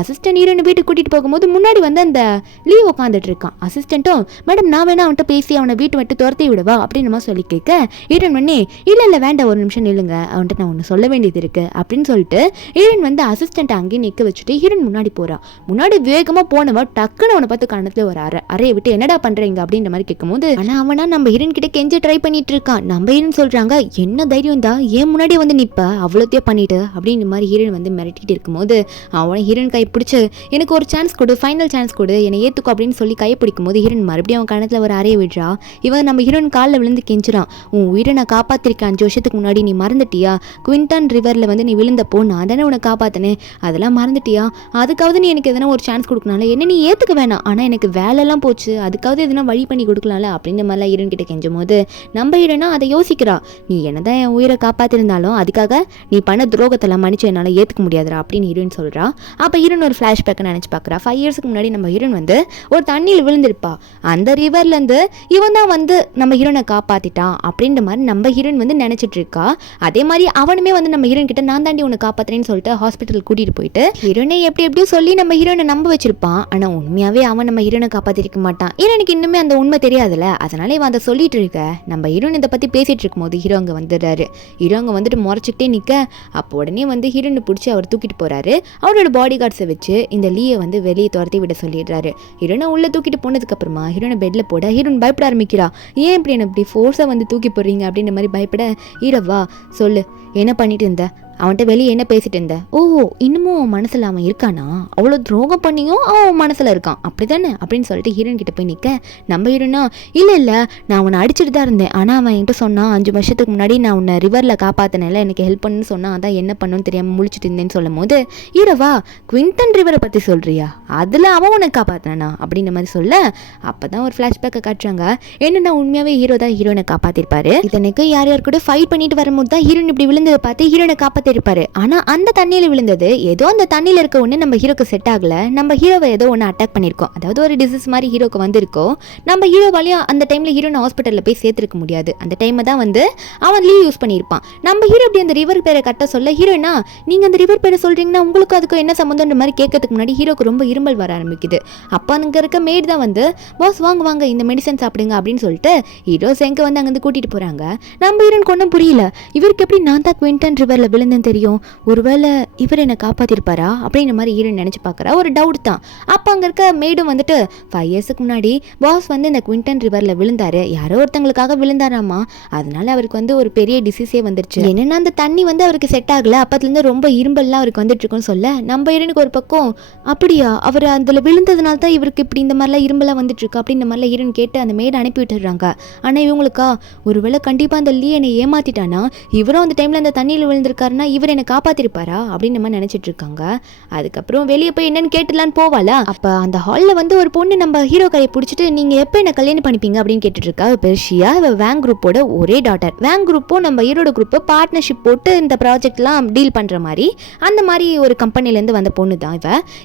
அசிஸ்டன்ட் ஹீரோனை வீட்டுக்கு கூட்டிட்டு போகும்போது முன்னாடி அந்த லீவ் உட்காந்துட்டு இருக்கான். அசிஸ்டன்ட்டும் மேடம் நான் வேணா அவன்கிட்ட பேசி அவனை வீட்டு விட்டு துரத்தி விடுவா அப்படின்னு சொல்லி கேட்க, ஹீரோன் இல்ல வேண்டாம் ஒரு நிமிஷம் நில்லுங்க, அவன்கிட்ட நான் ஒன்று சொல்ல வேண்டியது இருக்கு அப்படின்னு சொல்லிட்டு ஹீரோன் அசிஸ்டன்ட் அங்கேயே நிற்க வச்சுட்டு ஹீரோன் முன்னாடி போறான். முன்னாடி வேகமா போனவ டக்குன்னு அவனை பார்த்து கணத்துல ஒரு அறையை விட்டு என்னடா பண்றீங்க அப்படின்ற மாதிரி கேட்கும்போது, ஆனா அவனா நம்ம ஹீரோன் கிட்ட கெஞ்ச ட்ரை பண்ணிட்டு இருக்கான். நம்ம ஹீரோன் சொல்றாங்க என்ன தைரியம் தான் ஏன் முன்னாடி நிப்ப அவ்வளோத்தையே பண்ணிட்டு அப்படின்னு மாதிரி ஹீரோன் மிரட்டிட்டு இருக்கும்போது அவனை ஹீரோன் கை பிடிச்சு எனக்கு ஒரு சான்ஸ் கொடு, ஃபைனல் சான்ஸ் கொடு, என்னை ஏத்துக்கோ அப்படின்னு சொல்லி கையை பிடிக்கும் போது ஹீரோன் மறுபடியும் அவன் கணத்துல ஒரு அறையை விடுறா. இவன் நம்ம ஹீரோன் காலில் விழுந்து கெஞ்சுறான். உன் உயிரை நான் காப்பாத்திருக்கேன் 5 வருஷத்துக்கு முன்னாடி, நீ மறந்துட்டியா? குவிண்டன் ரிவர்ல நீ விழுந்தப்போ நான் தானே உன்னை காப்பாத்தினேன், அதெல்லாம் மறந்துட்டியா? அதுக்காவது நீ எனக்கு எதனா ஒரு சான்ஸ் கொடுக்கனால என்ன நீ ஏத்துக்க வேணாம், ஆனா எனக்கு வேலைலாம் போச்சு, அதுக்காவது எதனா வழி பண்ணி கொடுக்கலாம்ல அப்படின்ற மாதிரிலாம் ஹீரோன் கிட்ட கெஞ்சும் போது நம்ம ஹீரோனா அதை யோசிக்கிறா. நீ என்னதான் என் உயிரை காப்பாத்திருந்தாலும் அதுக்காக நீ பண்ண துரோகத்தெல்லாம் மன்னிச்சு என்னால ஏத்துக்க முடியாதுரா அப்படின்னு ஹீரோயின் சொல்றா. அப்ப ஹீரோன் ஒரு ஃபிளாஷ்பேக்கை நினைச்சு பார்க்கறா. 5 இயர்ஸ்க்கு முன்னாடி நம்ம ஹீரோன் ஒரு தண்ணியில் விழுந்திருப்பா. அந்த ரிவர்ல இருந்து இவன் தான் நம்ம ஹீரோனை காப்பாத்திட்டான் அப்படின்ற மாதிரி நம்ம ஹீரோன் நினைச்சிட்டு இருக்கா. அதே மாதிரி அவனுமே நம்ம ஹீரோன் கிட்ட நான் தாண்டி உன்னை காப்பாத்துறேன்னு சொல்லிட்டு ஹாஸ்பிட்டல் கூட்டிட்டு போயிட்டு ஹீரோனை எப்படியோ சொல்லி நம்ம ஹீரோனை நம்ப வச்சிருப்பான். ஆனா உண்மையாவே அவன் நம்ம ஹீரோனை காப்பாத்திருக்க மாட்டான். ஹீரோனுக்கு இன்னுமே அந்த உண்மை தெரியாதுல்ல, அதனால இவன் அதை சொல்லிட்டு இருக்க. நம்ம ஹீரோன் இதை பத்தி பேசிட்டு இருக்கும் போது ஹீரோ அங்க வந்துடுறாரு. ஹீரோ அங்க முறைச்சிட்டே நிக்க, அப்போ உடனே ஹீரோனை பிடிச்சி அவர் தூக்கிட்டு போறாரு. அவரோட பாடி கார்ட்ஸை வச்சு இந்த லீயை வெளியே துரத்தி விட சொல்லிடுறாரு. ஹீரோனை உள்ள தூக்கிட்டு போனதுக்கு அப்புறமா ஹீரோனை பெட்ல போட ஹீரோன் பயப்பட ஆரம்பிக்கிறா. ஏன் இப்படி என்ன இப்படி ஃபோர்ஸா தூக்கி போடுறீங்க அப்படின்ற மாதிரி பயப்பட, ஹீரோவா சொல்லு என்ன பண்ணிட்டு இருந்த, அவன்கிட்ட வெளியே என்ன பேசிட்டு இருந்த, ஓ இன்னமும் அவன் மனசுல அவன் இருக்கானா, அவ்வளோ துரோகம் பண்ணியும் அவன் மனசுல இருக்கான் அப்படித்தானே அப்படின்னு சொல்லிட்டு ஹீரோன் கிட்ட போய் நிற்க, நம்ம ஹீரோனா இல்ல நான் அவனை அடிச்சுட்டு தான் இருந்தேன், ஆனா அவன் என்கிட்ட சொன்னான் 5 வருஷத்துக்கு முன்னாடி நான் உன்னை ரிவர்ல காப்பாத்தினேன்ல எனக்கு ஹெல்ப் பண்ணுன்னு சொன்னான், அதான் என்ன பண்ணுன்னு தெரியாம முழிச்சிட்டு இருந்தேன்னு சொல்லும் போது, ஹீரோவா குவிண்டன் ரிவரை பத்தி சொல்றியா, அதுல அவன் உன்னை காப்பாத்தினா அப்படின்ற மாதிரி சொல்ல, அப்பதான் ஒரு ஃபிளாஷ்பேக்கை காட்டுறாங்க. என்னன்னா உண்மையாவே ஹீரோ தான் ஹீரோனை காப்பாத்திருப்பாரு. இதனைக்கு யார் கூட ஃபைட் பண்ணிட்டு வரும்போது தான் ஹீரோன் இப்படி விழுந்ததை பார்த்து ஹீரோனை காப்பாத்திருப்பாரு. ஆனா அந்த தண்ணியில விழுந்தது ஏதோ அந்த தண்ணியில இருக்க ஒண்ணு நம்ம ஹீரோக்கு செட் ஆகல, நம்ம ஹீரோவை ஏதோ ஒன்று அட்டாக் பண்ணிருக்கோம், அதாவது ஒரு டிசீஸ் மாதிரி ஹீரோக்கு வந்திருக்கோம். நம்ம ஹீரோ வழியா அந்த டைம்ல ஹீரோனை ஹாஸ்பிட்டல்ல போய் சேர்த்திருக்க முடியாது. அந்த டைம் தான் அவன் லீவ் யூஸ் பண்ணியிருப்பான். நம்ம ஹீரோ இப்படி அந்த ரிவர் பேரை கட்ட சொல்ல ஹீரோனா நீங்க அந்த ரிவர் பேரை சொல்றீங்கன்னா உங்களுக்கு அதுக்கு என்ன சம்பந்தம்ன்ற மாதிரி கேட்கறதுக்கு முன்னாடி ஹீரோக்கு ரொம்ப இருமல் வர ஆரம்பிக்குது. அப்ப அங்க இருக்க மேட் தான் பாஸ் வாங்க இந்த மெடிசன் சாப்பிடுங்க அப்படின்னு சொல்லிட்டு ஹீரோ செங்க அங்கிருந்து கூட்டிட்டு போறாங்க. நம்ம ஹீரோனுக்கு ஒன்றும் புரியல, இவருக்கு எப்படி நான் தான் குவிண்டன் ரிவர்ல விழுந்தேன்னு தெரியும், ஒருவேளை இவர் என்னை காப்பாத்திருப்பாரா அப்படின்ற மாதிரி ஹீரோன் நினைச்சு பார்க்கறா. ஒரு டவுட் தான். அப்ப அங்க இருக்க மேடும் 5 இயர்ஸ்க்கு முன்னாடி பாஸ் இந்த குவிண்டன் ரிவர்ல விழுந்தாரு, யாரோ ஒருத்தங்களுக்காக விழுந்தாராமா, அதனால அவருக்கு ஒரு பெரிய டிசீஸே வந்துருச்சு, என்னன்னா அந்த தண்ணி அவருக்கு செட் ஆகல, அப்பத்துல இருந்து ரொம்ப இரும்பல்லாம் அவருக்கு வந்துட்டு இருக்குன்னு சொல்ல, நம்ம ஹீரோனுக்கு ஒரு பக்கம் அப்படியா அவர் அதுல விழுந்ததுனால தான் இவருக்கு இப்படி இந்த மாதிரிலாம் இரும்பெல்லாம் வந்துட்டு இருக்கு அப்படின்ற மாதிரிலாம் ஹீரோன் கேட்டு அந்த மேடை அனுப்பி விட்டுறாங்க. ஆனா இவங்களுக்கா ஒருவேளை கண்டிப்பா அந்த லீ என்னை ஏமாத்திட்டானா, இவரும் அந்த டைம்ல அந்த தண்ணியில விழுந்திருக்காருன்னா இவர் என்னை காப்பாத்திருப்பாரா அப்படின்னு நம்ம நினைச்சிட்டு இருக்காங்க. அதுக்கப்புறம் வெளியே போய் என்னன்னு கேட்டுலான்னு போவாளா. அப்ப அந்த ஹால்ல ஒரு பொண்ணு நம்ம ஹீரோ கையை பிடிச்சிட்டு நீங்க எப்ப என்ன கல்யாணம் பண்ணிப்பீங்க அப்படின்னு கேட்டுட்டு இருக்கா. பெர்ஷியா வேங் குரூப்போட ஒரே டாட்டர். வேங் குரூப்பும் நம்ம ஹீரோட குரூப் பார்ட்னர்ஷிப் போட்டு இந்த ப்ராஜெக்ட் எல்லாம் டீல் பண்ற மாதிரி அந்த மாதிரி ஒரு கம்பெனில இருந்து வந்த பொண்ணு தான்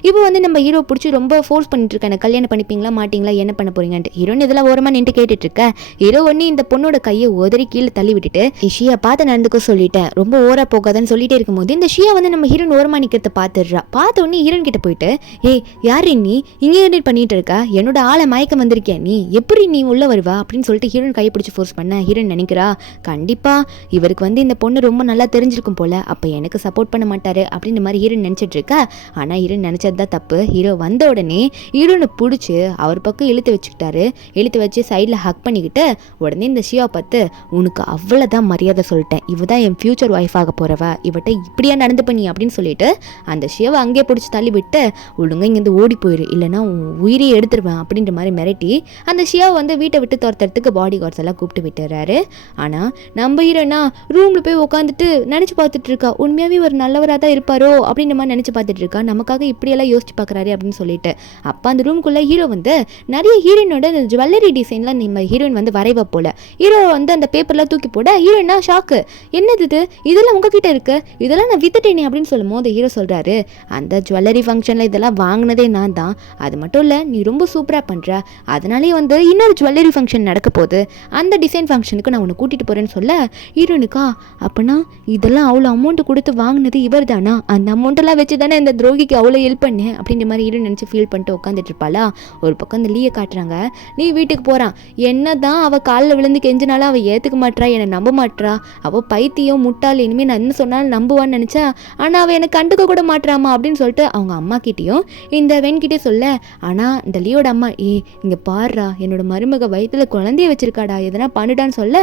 இவ நம்ம ஹீரோ பிடிச்சி ரொம்ப ஃபோர்ஸ் பண்ணிட்டு இருக்க, என்ன கல்யாணம் பண்ணிப்பீங்களா மாட்டீங்களா என்ன பண்ண போறீங்கன்ட்டு. ஹீரோன் இதெல்லாம் ஓரமா நின்று கேட்டுட்டு இருக்க. ஹீரோ இந்த பொண்ணோட கையை உதறி கீழே தள்ளி விட்டுட்டு இஷியா பார்த்து நடந்துக்க சொல்லிட்டேன், ரொம்ப ஓரா போகாதன்னு அப்படின்னு சொல்லிட்டே இருக்கும்போது இந்த ஷியா வந்து நம்ம ஹீரோன் ஓரமா நிக்கிறத பாத்துடுறா. பார்த்த உடனே ஹீரோன் கிட்ட போயிட்டு, ஏய் யாரு நீ இங்கே பண்ணிட்டு இருக்கா, என்னோட ஆளை மயக்கம் வந்திருக்கியா, நீ எப்படி நீ உள்ள வருவா அப்படின்னு சொல்லிட்டு ஹீரோன் கையை பிடிச்சி ஃபோர்ஸ் பண்ண ஹீரோன் நினைக்கிறா, கண்டிப்பா இவருக்கு வந்து இந்த பொண்ணு ரொம்ப நல்லா தெரிஞ்சிருக்கும் போல, அப்ப எனக்கு சப்போர்ட் பண்ண மாட்டாரு அப்படின்னு மாதிரி ஹீரோன் நினைச்சிட்டு இருக்கா. ஆனா ஹீரோன் நினைச்சதுதான் தப்பு. ஹீரோ வந்த உடனே ஹீரோனை பிடிச்சி அவர் பக்கம் இழுத்து வச்சுக்கிட்டாரு. இழுத்து வச்சு சைட்ல ஹக் பண்ணிக்கிட்டு உடனே இந்த ஷியா பார்த்து, உனக்கு அவ்வளவுதான் மரியாதை சொல்லிட்டேன், இவதான் என் ஃபியூச்சர் ஒய்ஃப் ஆக போறவ, இவட்ட இப்படியா நடந்து பண்ணி அப்படின்னு சொல்லிட்டு அந்த ஷியாவை அங்கே பிடிச்சி தள்ளி விட்டு, ஒழுங்கா இங்கேருந்து ஓடி போயிரு, இல்லைன்னா உயிரையே எடுத்துருவேன் அப்படின்ற மாதிரி மிரட்டி அந்த ஷியாவை வந்து வீட்டை விட்டு துரத்துறதுக்கு பாடி கார்ட்ஸ் எல்லாம் கூப்பிட்டு விட்டுறாரு. ஆனா நம்ம ஹீரோனா ரூம்ல போய் உட்காந்துட்டு நினைச்சு பார்த்துட்டு இருக்கா, உண்மையாவே ஒரு நல்லவராக தான் இருப்பாரோ அப்படின்ற மாதிரி நினைச்சு பார்த்துட்டு இருக்கா, நமக்காக இப்படியெல்லாம் யோசிச்சு பார்க்குறாரு அப்படின்னு சொல்லிட்டு. அப்போ அந்த ரூம்குள்ள ஹீரோ வந்து நிறைய ஹீரோயினோட ஜுவல்லரி டிசைன்லாம் நம்ம ஹீரோயின் வந்து வரைவா போல. ஹீரோ வந்து அந்த பேப்பர்லாம் தூக்கி போட ஹீரோயினா ஷாக்கு, என்னது இது, இதெல்லாம் உங்ககிட்ட இருக்கு, இதெல்லாம் நான் வித்துட்டேனே அப்படின்னு சொல்லும் போது ஹீரோ சொல்றாரு, அந்த ஜுவல்லரி ஃபங்க்ஷன்ல இதெல்லாம் வாங்கினதே நான் தான், அது மட்டும் இல்லை நீ ரொம்ப சூப்பராக பண்ற, அதனாலே வந்து இன்னொரு ஜுவல்லரி ஃபங்க்ஷன் நடக்க போகுது, அந்த டிசைன் ஃபங்க்ஷனுக்கு நான் உன்னை கூட்டிட்டு போறேன்னு சொல்ல ஹீரோனுக்கா, அப்பனா இதெல்லாம் அவ்வளோ அமௌண்ட் கொடுத்து வாங்கினது இவர் தானா, அந்த அமௌண்ட்டெல்லாம் வச்சு தானே இந்த துரோகிக்கு அவ்வளோ ஹெல்ப் பண்ணேன் அப்படின்ற மாதிரி ஹீரோ நினச்சி ஃபீல் பண்ணிட்டு உட்காந்துட்டு இருப்பாளா. ஒரு பக்கம் இந்த லீயை காட்டுறாங்க, நீ வீட்டுக்கு போகிறான், என்ன தான் அவள் காலில் விழுந்து கெஞ்சினாலும் அவள் ஏற்றுக்க மாட்றா, என்னை நம்ப மாட்றா, அவள் பைத்தியம் முட்டாள், இனிமேல் நான் என்ன சொன்னாலும் நம்புவான்னு நினச்சா, ஆனால் அவள் என்னை கண்டுக்க கூட மாட்றாமா அப்படின்னு சொல்லிட்டு அவங்க அம்மா கிட்டேயும் இந்த வெண்கிட்டே சொல்ல, ஆனால் இந்த லீயோட அம்மா, இங்கே பாடுறா, என்னோட மருமக வயிற்றுல குழந்தைய வச்சிருக்காடா, எதனா பண்ணிட்டான்னு சொல்ல,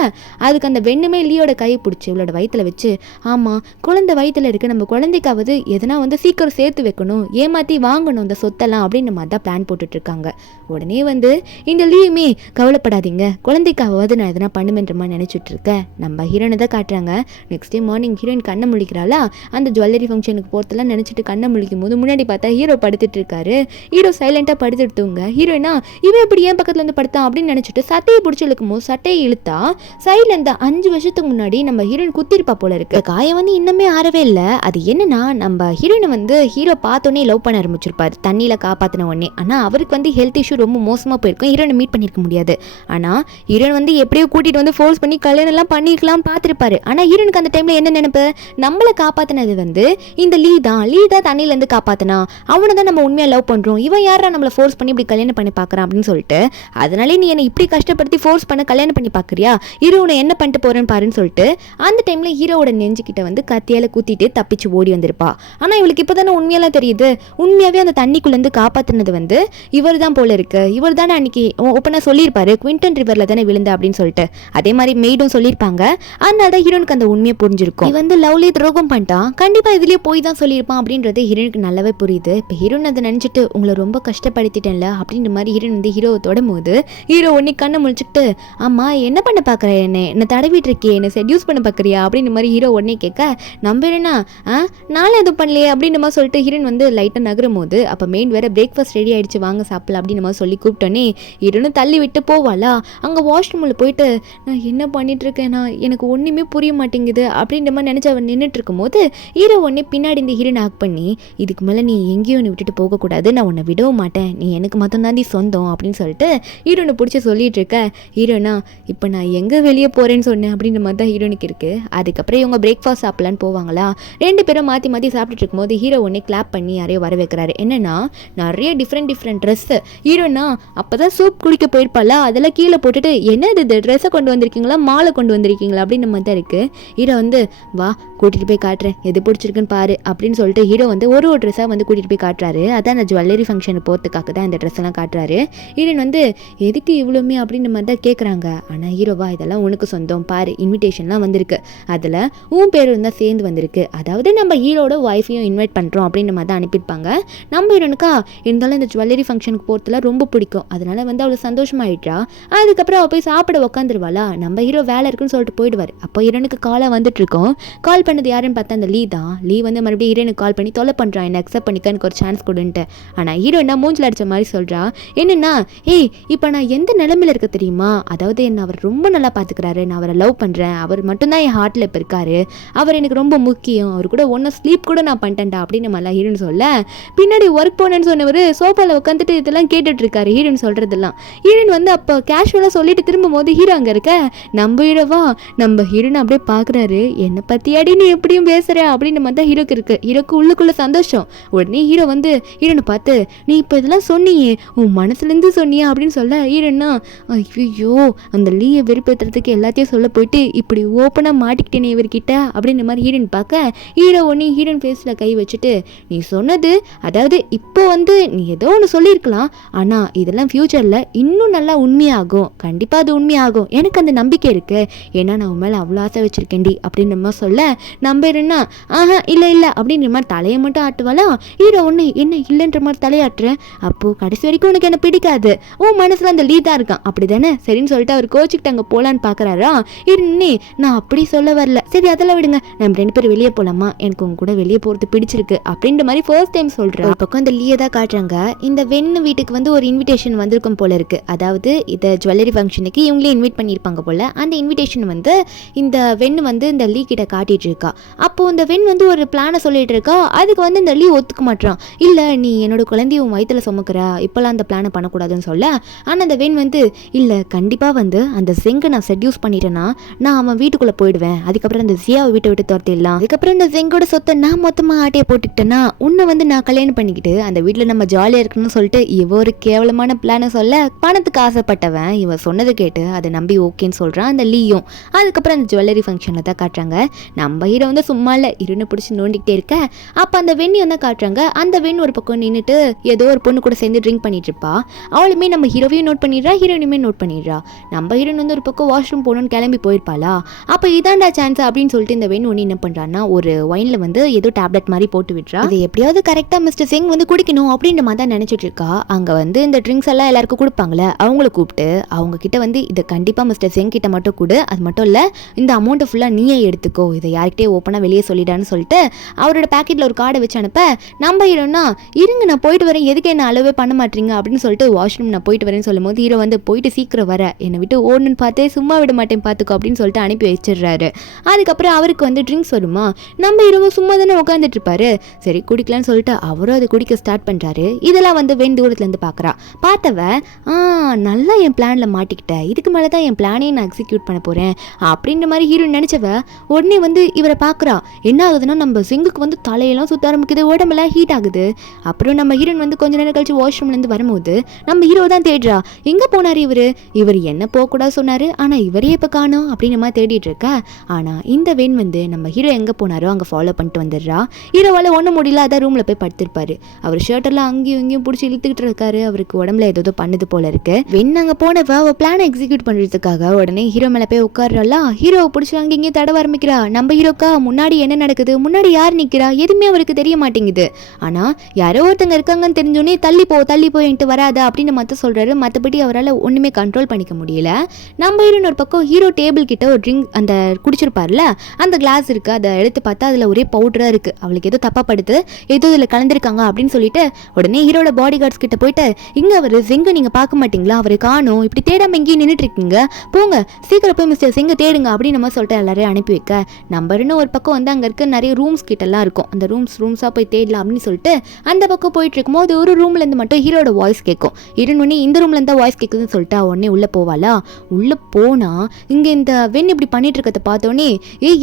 அதுக்கு அந்த வெண்ணுமே லீயோட கையை பிடிச்சி இவளோட வயிற்றுல வச்சு, ஆமாம் குழந்தை வயிற்றுல இருக்கு, நம்ம குழந்தைக்காவது எதனா வந்து சீக்கிரம் சேர்த்து வைக்கணும், ஏமாற்றி வாங்கணும் இந்த சொத்தெல்லாம் அப்படின்னு மாதிரி தான் பிளான் போட்டுட்டு இருக்காங்க. உடனே வந்து இந்த லீயுமே, கவலைப்படாதீங்க, குழந்தைக்காவது நான் எதனா பண்ணுமென்ற மாதிரி நினைச்சிட்டு இருக்கேன். நம்ம ஹீரோனை தான் காட்டுறாங்க. நெக்ஸ்ட் டே மார்னிங் ஹீரோயின் கண்ணை முழிக்கிறாளா, அந்த ஜுவல்லரி ஃபங்க்ஷனுக்கு போகிறதெல்லாம் நினச்சிட்டு கண்ணை முழிக்கும் போது முன்னாடி பார்த்தா ஹீரோ படுத்துட்டு இருக்காரு. ஹீரோ சைலண்டாக படுத்துட்டுங்க. ஹீரோயினா இவன் எப்படி ஏன் பக்கத்தில் வந்து படுத்தான் அப்படின்னு நினச்சிட்டு சட்டையை பிடிச்சி இழுக்கும் போது சட்டையை இழுத்தா சைடில் இந்த 5 வருஷத்துக்கு முன்னாடி நம்ம ஹீரோயின் குத்திருப்பா போல இருக்கு. காயம் வந்து இன்னுமே ஆறவே இல்லை. அது என்னன்னா, நம்ம ஹீரோயினை வந்து ஹீரோ பார்த்தோன்னே லவ் பண்ண ஆரம்பிச்சிருப்பாரு தண்ணியில காப்பாற்றின உடனே. ஆனால் அவருக்கு வந்து ஹெல்த் இஷ்யூ ரொம்ப மோசமாக போயிருக்கும், ஹீரோனை மீட் பண்ணியிருக்க முடியாது. ஆனால் ஹீரோன் வந்து எப்படியோ கூட்டிகிட்டு வந்து ஃபோர்ஸ் பண்ணி கல்யாணம் எல்லாம் பண்ணிருக்கலாம் பார்த்துருப்பாரு. ஆனால் ஹீரோனுக்கு அந்த டைமில் என்ன நினைப்பு, நம்மளை காப்பாற்றினது வந்து இந்த லீ தான் தண்ணியிலேருந்து காப்பாற்றினா, அவனை தான் நம்ம உண்மையாக லவ் பண்ணுறோம், இவன் யாரா நம்மளை ஃபோர்ஸ் பண்ணி இப்படி கல்யாணம் பண்ணி பார்க்குறான் அப்படின்னு சொல்லிட்டு, அதனாலே நீ என்னை இப்படி கஷ்டப்படுத்தி ஃபோர்ஸ் பண்ண கல்யாணம் பண்ணி பார்க்குறியா, ஹீரோனை என்ன பண்ணிட்டு போகிறேன்னு பாருன்னு சொல்லிட்டு அந்த டைமில் ஹீரோவோட நெஞ்சுக்கிட்ட வந்து கத்தியால் குத்திட்டு தப்பிச்சு ஓடி வந்திருப்பா. ஆனால் இவளுக்கு இப்போ தானே உண்மையெல்லாம் தெரியுது, உண்மையாகவே அந்த தண்ணிக்குள்ளேருந்து காப்பாற்றினது வந்து இவர் தான் போல இருக்கு, இவர் தானே அன்னைக்கு ஓப்பனாக சொல்லியிருப்பாரு குவிண்டன் ரிவரில் தானே விழுந்தா அப்படின்னு சொல்லிட்டு. அதே மாதிரி மெய்டும் சொல்லியிருப்பாங்க. அதனால தான் ஹீரோனுக்கு அந்த உண்மையை புரிஞ்சிருக்கும். வந்து லவ்லி துரோகம் பண்ணிட்டான், கண்டிப்பாக இதுலேயே போய் தான் சொல்லியிருப்பான் அப்படின்றது ஹீரோனுக்கு நல்லாவே புரியுது. இப்போ ஹீரோன் அதை நினச்சிட்டு உங்களை ரொம்ப கஷ்டப்படுத்திட்டேன்ல அப்படின்ற மாதிரி ஹீரோன் வந்து ஹீரோவை தொடும் போது ஹீரோ ஒன்னே கண்ணை முழிச்சுக்கிட்டு, ஆமா என்ன பண்ண பார்க்குற, என்ன தடவிட்டு இருக்கே, என்ன செட்யூஸ் பண்ண பார்க்குறியா அப்படின்ற மாதிரி ஹீரோ உடனே கேட்க, நம்புறேன்னா நானும் எதுவும் பண்ணலையே அப்படின்ற மாதிரி சொல்லிட்டு ஹீரோன் வந்து லைட்டாக நகரும் போது அப்போ மெயின் வேற பிரேக்ஃபாஸ்ட் ரெடி ஆயிடுச்சு வாங்க சாப்பிடலாம் அப்படின்னு மாதிரி சொல்லி கூப்பிட்டோன்னே ஹீரோனும் தள்ளி விட்டு போவாளா. அங்கே வாஷ்ரூமில் போயிட்டு நான் என்ன பண்ணிட்டு இருக்கேன், எனக்கு ஒன்றுமே புரிய மாட்டேங்குது அப்படின்ற மாதிரி நினச்சி அவன் நின்றுட்டு இருக்கும் போது ஹீரோ உடனே பின்னாடி இந்த ஹீரோன் ஆக்ட் பண்ணி, இதுக்கு மேலே நீ எங்கேயும் நீ விட்டுட்டு போகக்கூடாது, நான் உன்னை விடவும் மாட்டேன், நீ எனக்கு மட்டும் தான் சொந்தம் அப்படின்னு சொல்லிட்டு ஹீரோனை பிடிச்சி சொல்லிட்டு இருக்க. ஹீரோனா இப்போ நான் எங்கே வெளியே போகிறேன்னு சொன்னேன் அப்படின்ற மாதிரி தான் ஹீரோனுக்கு இருக்குது. அதுக்கப்புறம் இவங்க பிரேக்ஃபாஸ்ட் சாப்பிட்லான்னு போவாங்களா. 2 பேரும் மாற்றி மாற்றி சாப்பிட்டுட்டு இருக்கும்போது ஹீரோ ஒன்னே கிளாப் பண்ணி யாரையோ வர வைக்கிறாரு. என்னன்னா நிறைய டிஃப்ரெண்ட் ட்ரெஸ்ஸு. ஹீரோனா அப்போ தான் சூப் குடிக்க போயிருப்பாளா, அதெல்லாம் கீழே போட்டுட்டு என்ன இது ட்ரெஸ்ஸை கொண்டு வந்திருக்கீங்களா, மாலை கொண்டு வந்திருக்கீங்களா அப்படின்னு மாதிரி தான் இருக்குது. ஹீரோ வந்து வா கூட்டிகிட்டு போய் காட்டுறேன், எது பிடிச்சிருக்குன்னு பாரு அப்படின்னு சொல்லிட்டு ஹீரோ வந்து ஒரு ட்ரெஸ்ஸாக வந்து கூட்டிகிட்டு போய் காட்டுறாரு. அதான் அந்த ஜுவல்லரி ஃபங்க்ஷனுக்கு போகிறதுக்காக தான் இந்த ட்ரெஸ் எல்லாம் காட்டுறாரு. ஹீரோன் வந்து எதுக்கு இவ்வளோமே அப்படின்ற மாதிரி தான் கேட்குறாங்க. ஆனால் ஹீரோவா இதெல்லாம் உனக்கு சொந்தம் பாரு, இன்விடேஷன்லாம் வந்திருக்கு, அதில் உன் பேர் இருந்தால் சேர்ந்து வந்திருக்கு, அதாவது நம்ம ஹீரோட ஒய்ஃபையும் இன்வைட் பண்ணுறோம் அப்படின்ற மாதிரி தான் அனுப்பியிருப்பாங்க. நம்ம ஹீரோனுக்கா இருந்தாலும் இந்த ஜுவல்லரி ஃபங்க்ஷனுக்கு போகிறதுல ரொம்ப பிடிக்கும், அதனால வந்து அவளை சந்தோஷமாயிட்டா. அதுக்கப்புறம் அவள் போய் சாப்பிட உட்காந்துருவாளா. நம்ம ஹீரோ வேலை இருக்குன்னு சொல்லிட்டு போயிடுவார். அப்போ ஹீரோனுக்கு காலாக வந்துட்டு இருக்கோம். கால் பண்ணது யாருன்னு பார்த்தா அந்த லீ தான். லீ வந்து மறுபடியும் ஹீரோனுக்கு கால் பண்ணி தொலை பண்ணுறான், என்ன அக்செப்ட் பண்ணிக்க எனக்கு ஒரு சான்ஸ் கொடுன்ட்டு. ஆனால் ஹீரோனா மூஞ்சில் அடித்த மாதிரி சொல்கிறா. என்னன்னா இப்போ நான் எந்த நிலைமையில் இருக்க தெரியுமா, அதாவது என்ன அவர் ரொம்ப நல்லா பார்த்துக்கிறாரு, நான் அவரை லவ் பண்ணுறேன், அவர் மட்டும்தான் என் ஹார்ட்டில் இப்போ இருக்காரு, அவர் எனக்கு ரொம்ப முக்கியம், அவர் கூட ஒன்றும் ஸ்லீப் கூட நான் பண்ணிட்டேன்டா அப்படின்னு மாதிரிலாம் ஹீரோன்னு சொல்ல, பின்னாடி ஒர்க் போனேன்னு சொன்னவர் சோஃபாவில் உட்காந்துட்டு இதெல்லாம் கேட்டுட்ருக்காரு ஹீரோன்னு சொல்கிறதெல்லாம். ஹீரோன் வந்து அப்போ கேஷுவலாக சொல்லிட்டு திரும்பும் போது ஹீரோ அங்கே இருக்க நம்ம ஹீரோவா நம்ம ஹீரோன்னு அப்படியே பார்க்குறாரு. என்னை பற்றியாடி நீ எப்படியும் பேசுற அப்படின்னு மாதிரி தான் ஹீரோக்கு இருக்கு. ஹீரோக்கு உள்ளுக்குள்ள சந்தோஷம். உடனே ஹீரோ வந்து ஹீரோனை பார்த்து நீ இப்போ இதெல்லாம் சொன்னியே உன் மனசுலேருந்து சொன்னியா அப்படின்னு சொல்ல ஹீரோன்னா ஐயோ அந்த லீயை வெறுப்பேற்றுறதுக்கு எல்லாத்தையும் சொல்ல போயிட்டு இப்படி ஓப்பனாக மாட்டிக்கிட்டேனே இவர்கிட்ட அப்படின்ற மாதிரி ஹீரோயின் பார்க்க ஹீரோ ஒன்று ஹீரோயின் ஃபேஸில் கை வச்சுட்டு நீ சொன்னது அதாவது இப்போ வந்து நீ ஏதோ ஒன்று சொல்லியிருக்கலாம், ஆனால் இதெல்லாம் ஃப்யூச்சரில் இன்னும் நல்லா உண்மையாகும், கண்டிப்பாக அது உண்மையாகும், எனக்கு அந்த நம்பிக்கை இருக்கு, ஏன்னா நான் உன் மேலே அவ்வளோ ஆசை வச்சிருக்கேன்டி அப்படின்ற மாதிரி சொல்ல நம்புறேன்னா ஆஹா இல்லை இல்லை அப்படின்ற மாதிரி தலையை மட்டும் ஆட்டுவாளா. ஹீரோ ஒன்று என்ன இல்லைன்ற மாதிரி தலையாட்டுறேன், அப்போது கடைசி வரைக்கும் உனக்கு என்ன பிடிக்காது, உன் மனசில் அந்த லீ தான் இருக்கான் அப்படி தானே, சரின்னு சொல்லிட்டு அவர் கோச்சிக்கிட்டு அங்கே போகலான்னு பார்க்குறாரா. இருந்தே நான் அப்படி சொல்ல வரல, சரி அதெல்லாம் விடுங்க, நம்ம 2 பேரும் வெளியே போகலாமா, எனக்கு உங்க கூட வெளியே போகிறது பிடிச்சிருக்கு அப்படின்ற மாதிரி ஃபர்ஸ்ட் டைம் சொல்கிறேன். ஒரு பக்கம் இந்த லீயை தான் காட்டுறாங்க. இந்த வெண்ணு வீட்டுக்கு வந்து ஒரு இன்விடேஷன் வந்திருக்கும் போல இருக்கு, அதாவது இந்த ஜுவல்லரி ஃபங்க்ஷனுக்கு இவங்களே இன்வைட் பண்ணியிருப்பாங்க போல. அந்த இன்விடேஷன் வந்து இந்த வெண்ணு வந்து இந்த லீ கிட்ட காட்டிட்டு இருக்கா. அப்போது இந்த வெண் வந்து ஒரு பிளானை சொல்லிட்டு இருக்கா. அதுக்கு வந்து இந்த லீ ஒத்துக்க மாட்டான். இல்லை நீ என்னோட குழந்தைய உன் வயிற்றுல சுமக்கிறா, இப்போலாம் அந்த பிளானை பண்ணக்கூடாதுன்னு சொல்ல. ஆனால் அந்த வெண் வந்து இல்லை கண்டிப்பாக வந்து அந்த செங்கை நான் செட்யூஸ் பண்ணிட்டேன்னா நான் அவன் வீட்டுக்குள்ளே போயிடுவேன், அதுக்கப்புறம் அந்த ஜியாவை வீட்டை விட்டு துரத்திடலாம், அதுக்கப்புறம் இந்த செங்கோட சொத்தை நான் மொத்தமாக ஆட்டையை போட்டுக்கிட்டேன்னா உன்னை வந்து நான் கல்யாணம் பண்ணிக்கிட்டு அந்த வீட்டில் நம்ம ஜாலியாக இருக்கணும்னு சொல்லிட்டு இவ ஒரு கேவலமான பிளானை சொல்ல பணத்துக்கு ஆசைப்பட்டவன் இவன் சொன்னதை கேட்டு அதை நம்பி ஓகேன்னு சொல்கிறான் அந்த லீயும். அதுக்கப்புறம் அந்த ஜுவல்லரி ஃபங்க்ஷனில் தான் காட்டுறாங்க. நம்ம ஹீரோ வந்து சும்மா இல்லை இருன்னு பிடிச்சி நோண்டிக்கிட்டே இருக்க. அப்போ அந்த வெண்ணி வந்து காட்டுறாங்க. அந்த வெண் ஒரு பக்கம் நின்றுட்டு ஏதோ ஒரு பொண்ணு கூட சேர்ந்து ட்ரிங்க் பண்ணிட்டு இருப்பா. அவளுமே நம்ம ஹீரோவையும் நோட் பண்ணிடுறா, ஹீரோயினுமே நோட் பண்ணிடுறா. நம்ம ஹீரோயின் வந்து ஒரு பக்கம் வாஷ்ரூம் போகணும்னு கிளம்பி போயிருப்பாளா. அப்போ இதாண்டா சான்ஸ் அப்படின்னு சொல்லிட்டு இந்த வெண் ஒன்று என்ன பண்ணுறான்னா ஒரு ஒயினில் வந்து ஏதோ டேப்லெட் மாதிரி போட்டு விட்டுறா. அது எப்படியாவது கரெக்டாக மிஸ்டர் சிங் வந்து குடிக்கணும் அப்படின்ற மாதிரி தான் நினச்சிட்டு இருக்கா. அங்கே வந்து இந்த ட்ரிங்க்ஸ் எல்லாம் எல்லாருக்கும் கொடுப்பாங்களே அவங்கள கூப்பிட்டு அவங்க கிட்ட வந்து இதை கண்டிப்பாக மிஸ்டர் சிங் கிட்ட மட்டும் கொடு, அது மட்டும் இல்லை இந்த அமௌண்ட்டை ஃபுல்லாக நீயே எடுத்துக்கோ, இதை யார்கிட்டே ஓப்பனாக வெளியே சொல்லிடான்னு சொல்லிட்டு அவரோட பேக்கெட்டில் ஒரு கார்டை வச்சு அனுப்ப நம்ம ஹீரோனா இருங்க நான் போயிட்டு வரேன், எதுக்கு என்ன அளவே பண்ண மாட்டீங்க அப்படின்னு சொல்லிட்டு வாஷ்ரூம் நான் போயிட்டு வரேன்னு சொல்லும் போது ஹீரோ வந்து போயிட்டு சீக்கிரம் வர, என்னை விட்டு ஓடணுன்னு பார்த்தே சும்மா விட மாட்டேன் பார்த்துக்கோ அப்படின்னு சொல்லிட்டு அனுப்பி வச்சிடுறாரு. அதுக்கப்புறம் அவருக்கு வந்து ட்ரிங்க்ஸ் வருமா. நம்ம ஹீரோவும் சும்மா தானே உட்காந்துட்டு இருப்பாரு, சரி குடிக்கலான்னு சொல்லிட்டு அவரும் அதை குடிக்க ஸ்டார்ட் பண்ணுறாரு. இதெல்லாம் வந்து வெண் தூரத்துலேருந்து பார்க்குறா. பார்த்தவ நல்லா என் பிளானில் மாட்டிக்கிட்டேன், இதுக்கு மேலே தான் என் பிளானே நான் எக்ஸிக்யூட் பண்ண போகிறேன் அப்படின்ற மாதிரி ஹீரோ நினச்சவ உடனே வந்து இவரை பார்க்குறா. என்ன ஆகுதுன்னா நம்ம சிங்குக்கு வந்து தலையெல்லாம் சுத்த ஆரம்பிக்குது, உடம்பெல்லாம் ஹீட் ஆகுது. அப்புறம் நம்ம ஹீரோன் வந்து கொஞ்ச நேரம் கழிச்சு வாஷ்ரூம்லேருந்து வரும்போது நம்ம ஹீரோ தான் தேடுறா. எங்கே போனார் இவர் என்ன போகக்கூடாது சொன்னார், ஆனால் இவரே இப்போ காணோம் அப்படின்ற மாதிரி தேடிட்டு இருக்க. ஆனால் இந்த வெண் வந்து நம்ம ஹீரோ எங்கே போனாரோ அங்கே ஃபாலோ பண்ணிட்டு வந்துடுறா. ஹீரோவால் ஒன்றும் முடியல, அதான் ரூமில் போய் படுத்திருப்பாரு. அவர் ஷர்ட்டெல்லாம் அங்கேயும் இங்கேயும் பிடிச்சி இழுத்துக்கிட்டு இருக்காரு. அவருக்கு உடம்புல ஏதோ பண்ணுது போல இருக்கு. வெண் அங்கே போனவ அவள் பிளானை எக்ஸிக்யூட் பண்ணுறதுக்காக உடனே ஹீரோ மேலே போய் உட்கார்றா. ஹீரோவை பிடிச்சி அங்கே இங்கேயும் தடவ ஆரம்பிக்கிறா. நம்ம ஹீரோக்கா முன்னாடி என்ன நடக்குது, முன்னாடி யார் நிற்கிறா எதுவுமே அவருக்கு தெரிய மாட்டேங்குது. ஆனால் யாரோ ஒருத்தங்க இருக்காங்கன்னு தெரிஞ்சோடனே தள்ளி போ என்கிட்ட வராத அப்படின்னு மற்ற சொல்கிறாரு. மற்றபடி அவரால் ஒன்றுமே கண்ட்ரோல் பண்ணிக்க முடியல. நம்ம ஹீரோன் ஒரு பக்கம் ஹீரோ டேபிள் கிட்ட ஒரு ட்ரிங்க் அந்த குடிச்சிருப்பார்ல அந்த கிளாஸ் இருக்குது, அதை எடுத்து பார்த்தா அதில் ஒரே பவுடராக இருக்குது. அவளுக்கு ஏதோ தப்பாக படுத்து ஏதோ இதில் கலந்துருக்காங்க அப்படின்னு சொல்லிட்டு உடனே ஹீரோட பாடி கார்ட்ஸ் கிட்ட போயிட்டு இங்கே அவர் செங்க நீங்கள் பார்க்க மாட்டீங்களா, அவரை காணும், இப்படி தேடாமல் எங்கேயும் நின்றுட்டு இருக்கீங்க, போங்க சீக்கிரம் போய் மிஸ்டர் செங்க தேடுங்க அப்படின்னு நம்ம சொல்லிட்டு எல்லாரையும் அனுப்பி வைக்க. நம்பர்னு ஒரு பக்கம் வந்து அங்கே இருக்க நிறைய ரூம்ஸ் கிட்டலாம் இருக்கும், அந்த ரூம்ஸாக போய் தேடலாம் அப்படின்னு சொல்லிட்டு அந்த பக்கம் போயிட்டு இருக்கும்போது ஒரு ரூம்லேருந்து மட்டும் ஹீரோட வாய்ஸ் கேட்கும். இருந்தோடனே இந்த ரூம்லேருந்து தான் வாய்ஸ் கேட்குதுன்னு சொல்லிட்டு உடனே உள்ளே போவாளா. உள்ளே போனால் இங்கே இந்த வெண் இப்படி பண்ணிட்டு இருக்கிறத பார்த்தோன்னே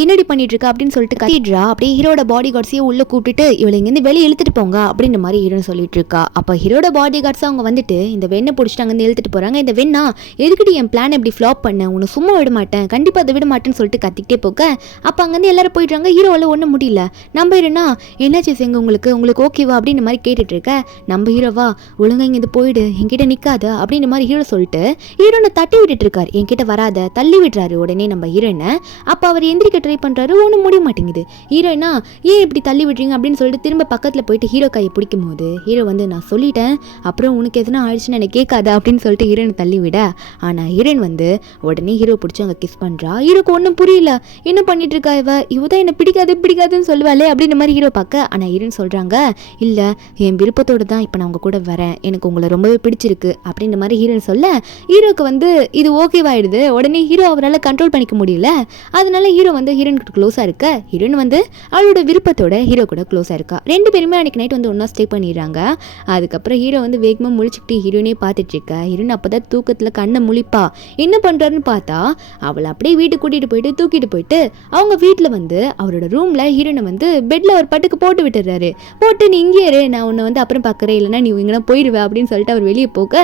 என்னடி பண்ணிட்டு இருக்கா அப்படின்னு சொல்லிட்டு கட்டிடுறா. அப்படியே ஹீரோட பாடி கார்ட்ஸையும் உள்ளே கூப்பிட்டுட்டு இவளை இங்கேருந்து வெளியே இழுத்துட்டு போங்க அப்படின்ற மாதிரி ஹீரோன்னு சொல்லிட்டு இருக்கா. அப்போ ஹீரோட பாடி கார்ட்ஸ் அவங்க வந்துட்டு இந்த வெண்ணை பிடிச்சிட்டு அங்கேருந்து இழுத்துட்டு போகிறாங்க. இந்த வெண்ணா எதுக்கிட்டு என் பிளான் எப்படி ஃப்ளாப் பண்ண, உன்னை சும்மா விட மாட்டேன், கண்டிப்பாக அதை விட மாட்டேன்னு சொல்லிட்டு கத்திக்கிட்டே போக அப்போ அங்கேருந்து எல்லாரும் போயிடுறாங்க. ஹீரோவால் ஒன்றும் முடியல. நம்ம ஹீரோனா என்னாச்சு செங்க உங்களுக்கு ஓகேவா அப்படின்ற மாதிரி கேட்டுட்டு இருக்க. நம்ம ஹீரோவா ஒழுங்கா இங்கே போயிடு என்கிட்ட நிற்காத அப்படின்ற மாதிரி ஹீரோ சொல்லிட்டு ஹீரோனை தட்டி விட்டுட்டு இருக்காரு, என்கிட்ட வராத தள்ளி விடுறாரு. உடனே நம்ம ஹீரோயினை அப்போ அவர் எந்திரிக்க ட்ரை பண்ணுறாரு, ஒன்றும் முடிய மாட்டேங்குது. ஹீரோயினா ஏன் இப்படி தள்ளி விடுறீங்க அப்படின்னு சொல்லிட்டு திரும்ப பக்கத்தில் போயிட்டு ஹீரோ கையை பிடிக்கும் போது ஹீரோ வந்து நான் சொல்லிட்டேன் அப்புறம் உனக்கு எதுனா ஆயிடுச்சுன்னு எனக்கு கேட்காத அப்படின்னு சொல்லிட்டு ஹீரோனை தள்ளி விட. ஆனால் ஹீரோயின் வந்து உடனே ஹீரோ பிடிச்சி அங்கே கிஸ் பண்ணுறா. ஹீரோக்கு ஒன்றும் புரியல, என்ன பண்ணிட்டு இருக்கா இவ தான் என்ன பிடிக்காதுன்னு சொல்லுவாளே அப்படின்ற மாதிரி ஹீரோ பார்க்க. ஆனால் ஹீரோயின் சொல்கிறாங்க இல்லை என் விருப்பத்தோடு தான் இப்போ நான் உங்கள் கூட வரேன், எனக்கு உங்களை ரொம்பவே பிடிச்சிருக்கு அப்படின்ற மாதிரி ஹீரோயின் சொல்ல ஹீரோக்கு வந்து இது ஓகேவாயிடுது. உடனே ஹீரோ அவரால் கண்ட்ரோல் பண்ணிக்க முடியல. அதனால ஹீரோ வந்து ஹீரோயின் கிட்ட க்ளோஸாக இருக்க, ஹீரோயின் வந்து அவளோட விருப்பத்தோட ஹீரோ கூட க்ளோஸாக இருக்கா. 2 பேருமே அன்றைக்கி நைட் வந்து ஒன்றா ஸ்டே பண்ணிடுறாங்க. அதுக்கப்புறம் ஹீரோ வந்து வேகமாக முழிச்சுக்கிட்டு ஹீரோனே பார்த்துட்டு இருக்க. ஹீரோயின் அப்போ தான் தூக்கத்தில் கண்ணை முழிப்பா. என்ன பண்ணுறாருன்னு பார்த்தா அவளை அப்படியே வீட்டுக்கு கூட்டிகிட்டு போயிட்டு தூக்கிட்டு போயிட்டு அவங்க வீட்டில் நேரத்தில் வந்து அவரோட ரூமில் ஹீரோனை வந்து பெட்டில் ஒரு பட்டுக்கு போட்டு விட்டுறாரு. போட்டு நீ இங்கே இரு, நான் உன்னை வந்து அப்புறம் பார்க்குறேன், இல்லைனா நீ இங்கே போயிடுவேன் அப்படின்னு சொல்லிட்டு அவர் வெளியே போக,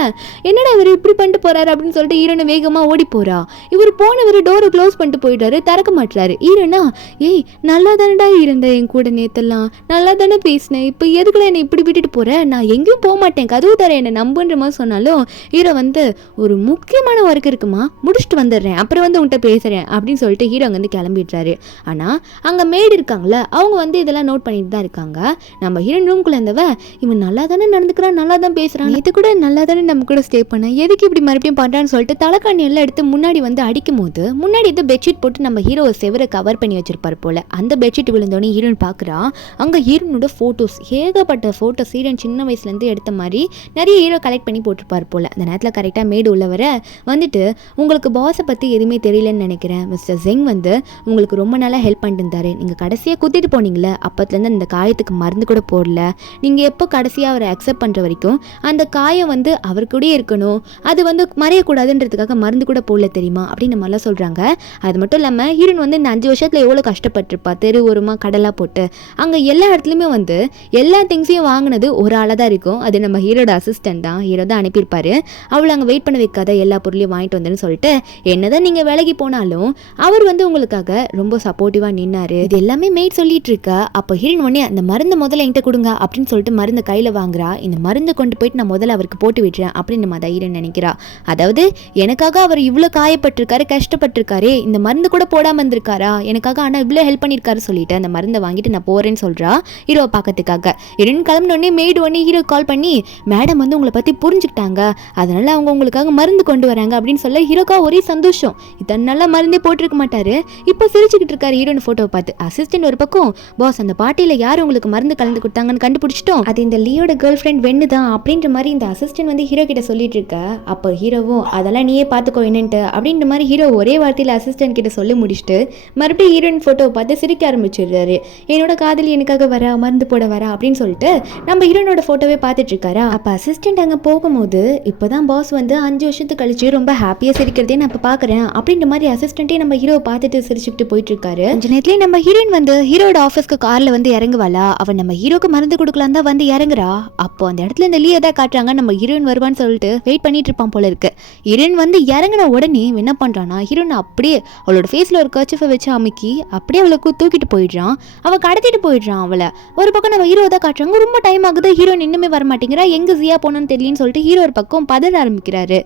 என்னடா இவர் இப்படி பண்ணிட்டு போறாரு அப்படின்னு சொல்லிட்டு ஹீரோனை வேகமாக ஓடி போறா. இவர் போனவர் டோரை க்ளோஸ் பண்ணிட்டு போயிட்டாரு, திறக்க மாட்டாரு. ஹீரோனா, ஏய் நல்லா தானடா இருந்தேன் என் கூட நேத்தெல்லாம், நல்லா தானே பேசினேன், இப்போ எதுக்குள்ள என்னை இப்படி விட்டுட்டு போறேன், நான் எங்கேயும் போக மாட்டேன், கதவு தர என்னை நம்புன்ற மாதிரி சொன்னாலும் ஹீரோ வந்து ஒரு முக்கியமான ஒர்க் இருக்குமா, முடிச்சுட்டு வந்துடுறேன், அப்புறம் வந்து உன்கிட்ட பேசுறேன் அப்படின்னு சொல்லிட்டு ஹீரோ அங்கே வந்து கிளம்பிடுறாரு. ஆனால் அங்கே மேடு இருக்காங்கள, அவங்க வந்து இதெல்லாம் நோட் பண்ணிட்டு தான் இருக்காங்க. நம்ம ஹீரோயின் ரூம்குள்ள இருந்தவ, இவன் நல்லா தானே நடந்துக்கிறான், நல்லா தான் பேசுறான், இது கூட நல்லா தானே நம்ம கூட ஸ்டே பண்ண, எதுக்கு இப்படி மறுபடியும் பண்றான்னு சொல்லிட்டு தலைக்காணி எல்லாம் எடுத்து முன்னாடி வந்து அடிக்கும் போது முன்னாடி இது பெட்ஷீட் போட்டு நம்ம ஹீரோவை செவரை கவர் பண்ணி வச்சிருப்பாரு போல. அந்த பெட்ஷீட் விழுந்தோடனே ஹீரோயின் பார்க்குறா. அங்கே ஹீரோனோட ஃபோட்டோஸ், ஏகப்பட்ட ஃபோட்டோஸ் ஹீரோயின் சின்ன வயசுலேருந்து எடுத்த மாதிரி நிறைய ஹீரோ கலெக்ட் பண்ணி போட்டிருப்பார் போல. அந்த நேரத்தில் கரெக்டாக மேடு உள்ளவர வந்துட்டு, உங்களுக்கு பாஸை பற்றி எதுவுமே தெரியலன்னு நினைக்கிறேன், மிஸ்டர் ஜெங் வந்து உங்களுக்கு ரொம்ப நாளாக ஹெல்ப் பண்ணிட்டு இருந்தாரு, நீங்கள் கடைசியாக குத்திட்டு போனீங்களே அப்போத்துலேருந்து அந்த காயத்துக்கு மருந்து கூட போடல, நீங்கள் எப்போ கடைசியாக அவரை அக்செப்ட் பண்ணுற வரைக்கும் அந்த காயம் வந்து அவர் கூடயே இருக்கணும், அது வந்து மறையக்கூடாதுன்றதுக்காக மருந்து கூட போடல தெரியுமா அப்படின்னு மாதிரிலாம் சொல்கிறாங்க. அது மட்டும் இல்லாமல் ஹீரோயின் வந்து இந்த 5 வருஷத்தில் எவ்வளோ கஷ்டப்பட்டிருப்பா, தெரு ஓரமாக கடலாக போட்டு அங்கே எல்லா இடத்துலையுமே வந்து எல்லா திங்ஸையும் வாங்கினது ஒரு ஆளாக தான் இருக்கும், அது நம்ம ஹீரோட அசிஸ்டன்ட் தான், ஹீரோ தான் அனுப்பியிருப்பாரு. அவளை அங்கே வெயிட் பண்ண வைக்காத, எல்லா பொருளையும் வாங்கிட்டு வந்தேன்னு சொல்லிட்டு என்னதான் நீங்கள் விலகி போனாலும் அவர் வந்து உங்களுக்காக ரொம்ப சப்போர்ட்டிவாக நின்னாரு. இது எல்லாமே மெய்ட் சொல்லிட்டு இருக்கா. அப்போ ஹீரோயின் உடனே அந்த மருந்து முதல்ல என்கிட்ட கொடுங்க அப்படின்னு சொல்லிட்டு மருந்தை கையில் வாங்குறா. இந்த மருந்தை கொண்டு போயிட்டு நான் முதல்ல அவருக்கு போட்டு விட்டுறேன் அப்படின்னு நம்ம ஹீரோயின் நினைக்கிறா. அதாவது எனக்காக அவர் இவ்வளோ காயப்பட்டிருக்காரு, கஷ்டப்பட்டிருக்காரு, இந்த மருந்து கூட போடாமல் இருந்திருக்காரா எனக்காக, ஆனால் இவ்வளோ ஹெல்ப் பண்ணியிருக்காரு சொல்லிட்டு அந்த மருந்தை வாங்கிட்டு நான் போறேன்னு சொல்றா ஹீரோ பார்க்கறதுக்காக. ஹீரோயின் கிளம்பினோடனே மேடு உடனே ஹீரோ கால் பண்ணி, மேடம் வந்து உங்களை பற்றி புரிஞ்சுக்கிட்டாங்க, அதனால அவங்க உங்களுக்காக மருந்து கொண்டு வராங்க அப்படின்னு சொல்ல ஹீரோக்கா ஒரே சந்தோஷம். இத்தனை நல்லா மருந்தே போட்டிருக்க மாட்டாரு, இப்போ சிரிச்சுக்கிட்டு இருக்காரு ஹீரோயின் ஃபோட்டோவை பார்த்து. அசிஸ்டன்ட் ஒரு பக்கம், பாஸ் அந்த பார்ட்டியில் யார் உங்களுக்கு மருந்து கலந்து கொடுத்தாங்கன்னு கண்டுபிடிச்சிட்டோம், அது இந்த லீயோட கேர்ள் ஃப்ரெண்ட் வெண்ணு தான் அப்படின்ற மாதிரி இந்த அசிஸ்டன்ட் வந்து ஹீரோ கிட்ட சொல்லிட்டு இருக்க. அப்போ ஹீரோவும் அதெல்லாம் நீயே பார்த்துக்கோ என்னன்ட்டு அப்படின்ற மாதிரி ஹீரோ ஒரே வார்த்தையில் அசிஸ்டன்ட் கிட்ட சொல்லி முடிச்சுட்டு மறுபடியும் ஹீரோயின் ஃபோட்டோவை பார்த்து சிரிக்க ஆரம்பிச்சிடுறாரு. என்னோட காதலி எனக்காக வரா, மருந்து போட வரா அப்படின்னு சொல்லிட்டு நம்ம ஹீரோனோட ஃபோட்டோவே பார்த்துட்டு இருக்காரா. அப்போ அசிஸ்டன்ட் அங்கே போகும்போது இப்போதான் பாஸ் வந்து 5 வருஷத்துக்கு கழிச்சு ரொம்ப ஹாப்பியாக சிரிக்கிறதே நான் இப்போ பார்க்குறேன் அப்படின்ற மாதிரி அசிஸ்டன்ட்டே நம்ம ஹீரோவை பார்த்துட்டு சிரிச்சுக்கிட்டு போயிட்டு இருக்காரு. கொஞ்ச நேரத்துலேயே நம்ம ஹீரோயின் வந்து ஹீரோட ஆஃபீஸ்க்கு காரில் வந்து இறங்குவாளா. அவன் நம்ம ஹீரோக்கு மருந்து கொடுக்கலாம் தான் வந்து இறங்குறா. அப்போ அந்த இடத்துல இந்த லீயை தான் காட்டுறாங்க, நம்ம ஹீரோயின் வருவான்னு சொல்லிட்டு வெயிட் பண்ணிட்டு இருப்பான் போல இருக்கு. ஹீரோயின் வந்து இறங்கின உடனே என்ன பண்ணுறான்னா, ஹீரோயின் அப்படியே அவளோட ஃபேஸில் ஒரு கர்ச்சிஃபை வச்சு அமுக்கி அப்படியே அவளுக்கு தூக்கிட்டு போயிடுறான். அவள் கடத்திட்டு போயிடுறான் அவளை. ஒரு பக்கம் நம்ம ஹீரோ தான் காட்டுறாங்க, ரொம்ப டைம் ஆகுது, ஹீரோயின் இன்னுமே வர மாட்டேங்கிறா, எங்கே ஜியா போனான்னு தெரியலன்னு சொல்லிட்டு ஹீரோ ஒரு பக்கம் பதற ஆரம்பிக்கிறாரு.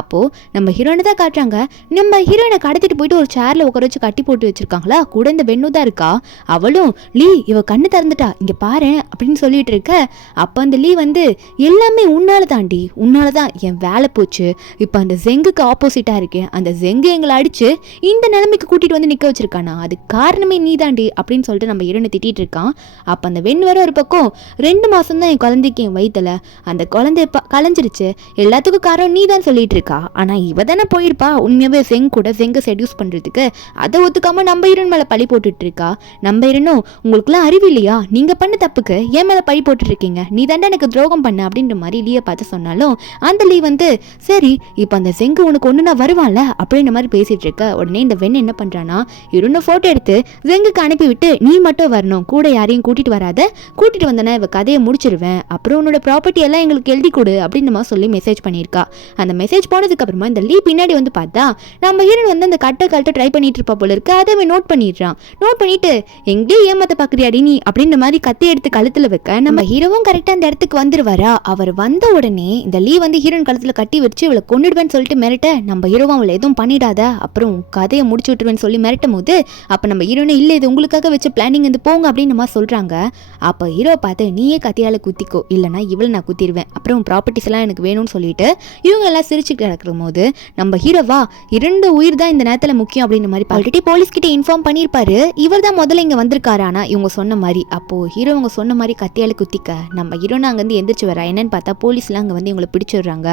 அப்போ நம்ம ஹீரோனை தான் காட்டுறாங்க, நம்ம ஹீரோயினை கடத்திட்டு போயிட்டு ஒரு சேர்ல உட்கார வச்சு கட்டி போட்டு வச்சிருக்காங்களா, கூட இந்த வெண்ணு தான் இருக்கா. அவளும் லீ இவ கண்ணு திறந்துட்டா இங்க பாரு அப்படின்னு சொல்லிட்டு இருக்க. அப்ப அந்த லீ வந்து எல்லாமே உன்னால தாண்டி, உன்னால தான் என் வேலை போச்சு, இப்போ அந்த ஜெங்குக்கு ஆப்போசிட்டா இருக்கேன், அந்த ஜெங்கு எங்களை அடிச்சு இந்த நிலைமைக்கு கூட்டிட்டு வந்து நிக்க வச்சிருக்கானா, அது காரணமே நீ தாண்டி அப்படின்னு சொல்லிட்டு நம்ம ஹீரோனை திட்டிட்டு இருக்கான். அப்ப அந்த வெண் வர ஒரு பக்கம் 2 மாசம் தான் என் குழந்தைக்கு என் வயித்துல, அந்த குழந்தை கலைஞ்சிருச்சு, எல்லாத்துக்கும் காரணம் நீ தான் சொல்லிட்டு இருக்கா, ஆனா இவ தானே போயிருப்பா உண்மையாவே ஜெங் கூட ஜெங்கை செடியூஸ் பண்றதுக்கு, அதை ஒத்துக்காம நம்ம ஹீரோன் மேல பழி போட்டுட்டு இருக்கா. நம்ம ஹீரோனும் உங்களுக்குலாம் அறிவு இல்லையா, நீங்க பண்ண தப்புக்கு என் மேல பழி போட்டுட்டு இருக்கீங்க, நீ தாண்டா எனக்கு துரோகம் பண்ண அப்படின்ற மாதிரி லீயை பார்த்து சொன்னாலும் அந்த லீ வந்து சரி இப்போ அந்த ஜெங்கு உனக்கு ஒண்ணுனா வருவான்ல அப்படின்ற மாதிரி பேசிட்டு இருக்க. உடனே இந்த வெண் என்ன பண்றானா, ஹீரோனை போட்டோ எடுத்து ஜெங்குக்கு அனுப்பி விட்டு நீ மட்டும் வரணும், கூட யாரையும் கூட்டிட்டு வராத, கூட்டிட்டு வந்தனா இவ கதையை முடிச்சிருவேன், அப்புறம் உன்னோட ப்ராப்பர்ட்டி எல்லாம் எங்களுக்கு எழுதி கொடு அப்படின்னு மாதிரி சொல்லி மெசேஜ் பண்ணியிருக்கா. அந்த மெசேஜ் போனதுக்கு அப்புறமா இந்த லீ பின்னாடி வந்து பார்த்தா நம்ம ஹீரோன் வந்து அந்த கட்டை ட்ரை பண்ணிட்டு இருப்பா போல இருக்கு. அதை நோட் பண்ணிடுறான். நோட் பண்ணிட்டு எங்கேயும் ஏமாத்த பாக்குறியாடி நீ அப்படின்ற மாதிரி கத்தி எடுத்து கழுத்துல வைக்க நம்ம ஹீரோவும் கரெக்டா அந்த இடத்துக்கு வந்துருவாரா. அவர் வந்த உடனே இந்த லீ வந்து ஹீரோன் கழுத்துல கட்டி வச்சு இவளை கொன்னுடுவேன்னு சொல்லிட்டு மிரட்ட, நம்ம ஹீரோவும் அவளை எதுவும் பண்ணிடாத அப்புறம் கதையை முடிச்சு விட்டுருவேன்னு சொல்லி மிரட்டும் போது அப்ப நம்ம ஹீரோனே இல்ல இது உங்களுக்காக வச்ச பிளானிங் வந்து போங்க அப்படின்னு நம்ம சொல்றாங்க. அப்ப ஹீரோ பார்த்து நீயே கத்தியால குத்திக்கோ, இல்லைன்னா இவளை நான் குத்திடுவேன், அப்புறம் ப்ராப்பர்ட்டிஸ் எல்லாம் எனக்கு வேணும்னு சொல்லிட்டு இவங்க எல்லாம் சிரிச்சு கிடக்கிற போது நம்ம ஹீரோவா 2 உயிர் தான் இந்த நேரத்துல முக்கியம் அப்படின்ற மாதிரி ஆல்ரெடி போலீஸ் கிட்ட இன்ஃபார்ம் பண்ணிருப்பாரு, இவர் தான் முதல்ல இங்க வந்திருக்காரு. ஆனா இவங்க சொன்ன மாதிரி அப்போ ஹீரோ அவங்க சொன்ன மாதிரி கத்தியால குத்திக்க நம்ம ஹீரோனை அங்க இருந்து எந்திரிச்சு வரா. என்னன்னு பார்த்தா போலீஸ்லாம் அங்க வந்து இவங்களை பிடிச்சிடுறாங்க.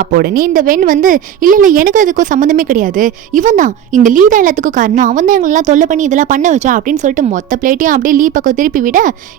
அப்போ உடனே இந்த வெண் வந்து இல்ல எனக்கு அதுக்கும் சம்மந்தமே கிடையாது, இவன் தான் இந்த லீ தான் எல்லாத்துக்கும் காரணம், அவன் தான் எங்களெல்லாம் தொல்லை பண்ணி இதெல்லாம் பண்ண வச்சா அப்படின்னு சொல்லிட்டு மொத்த பிளேட்டையும் அப்படியே லீ பக்கம் திருப்பி விட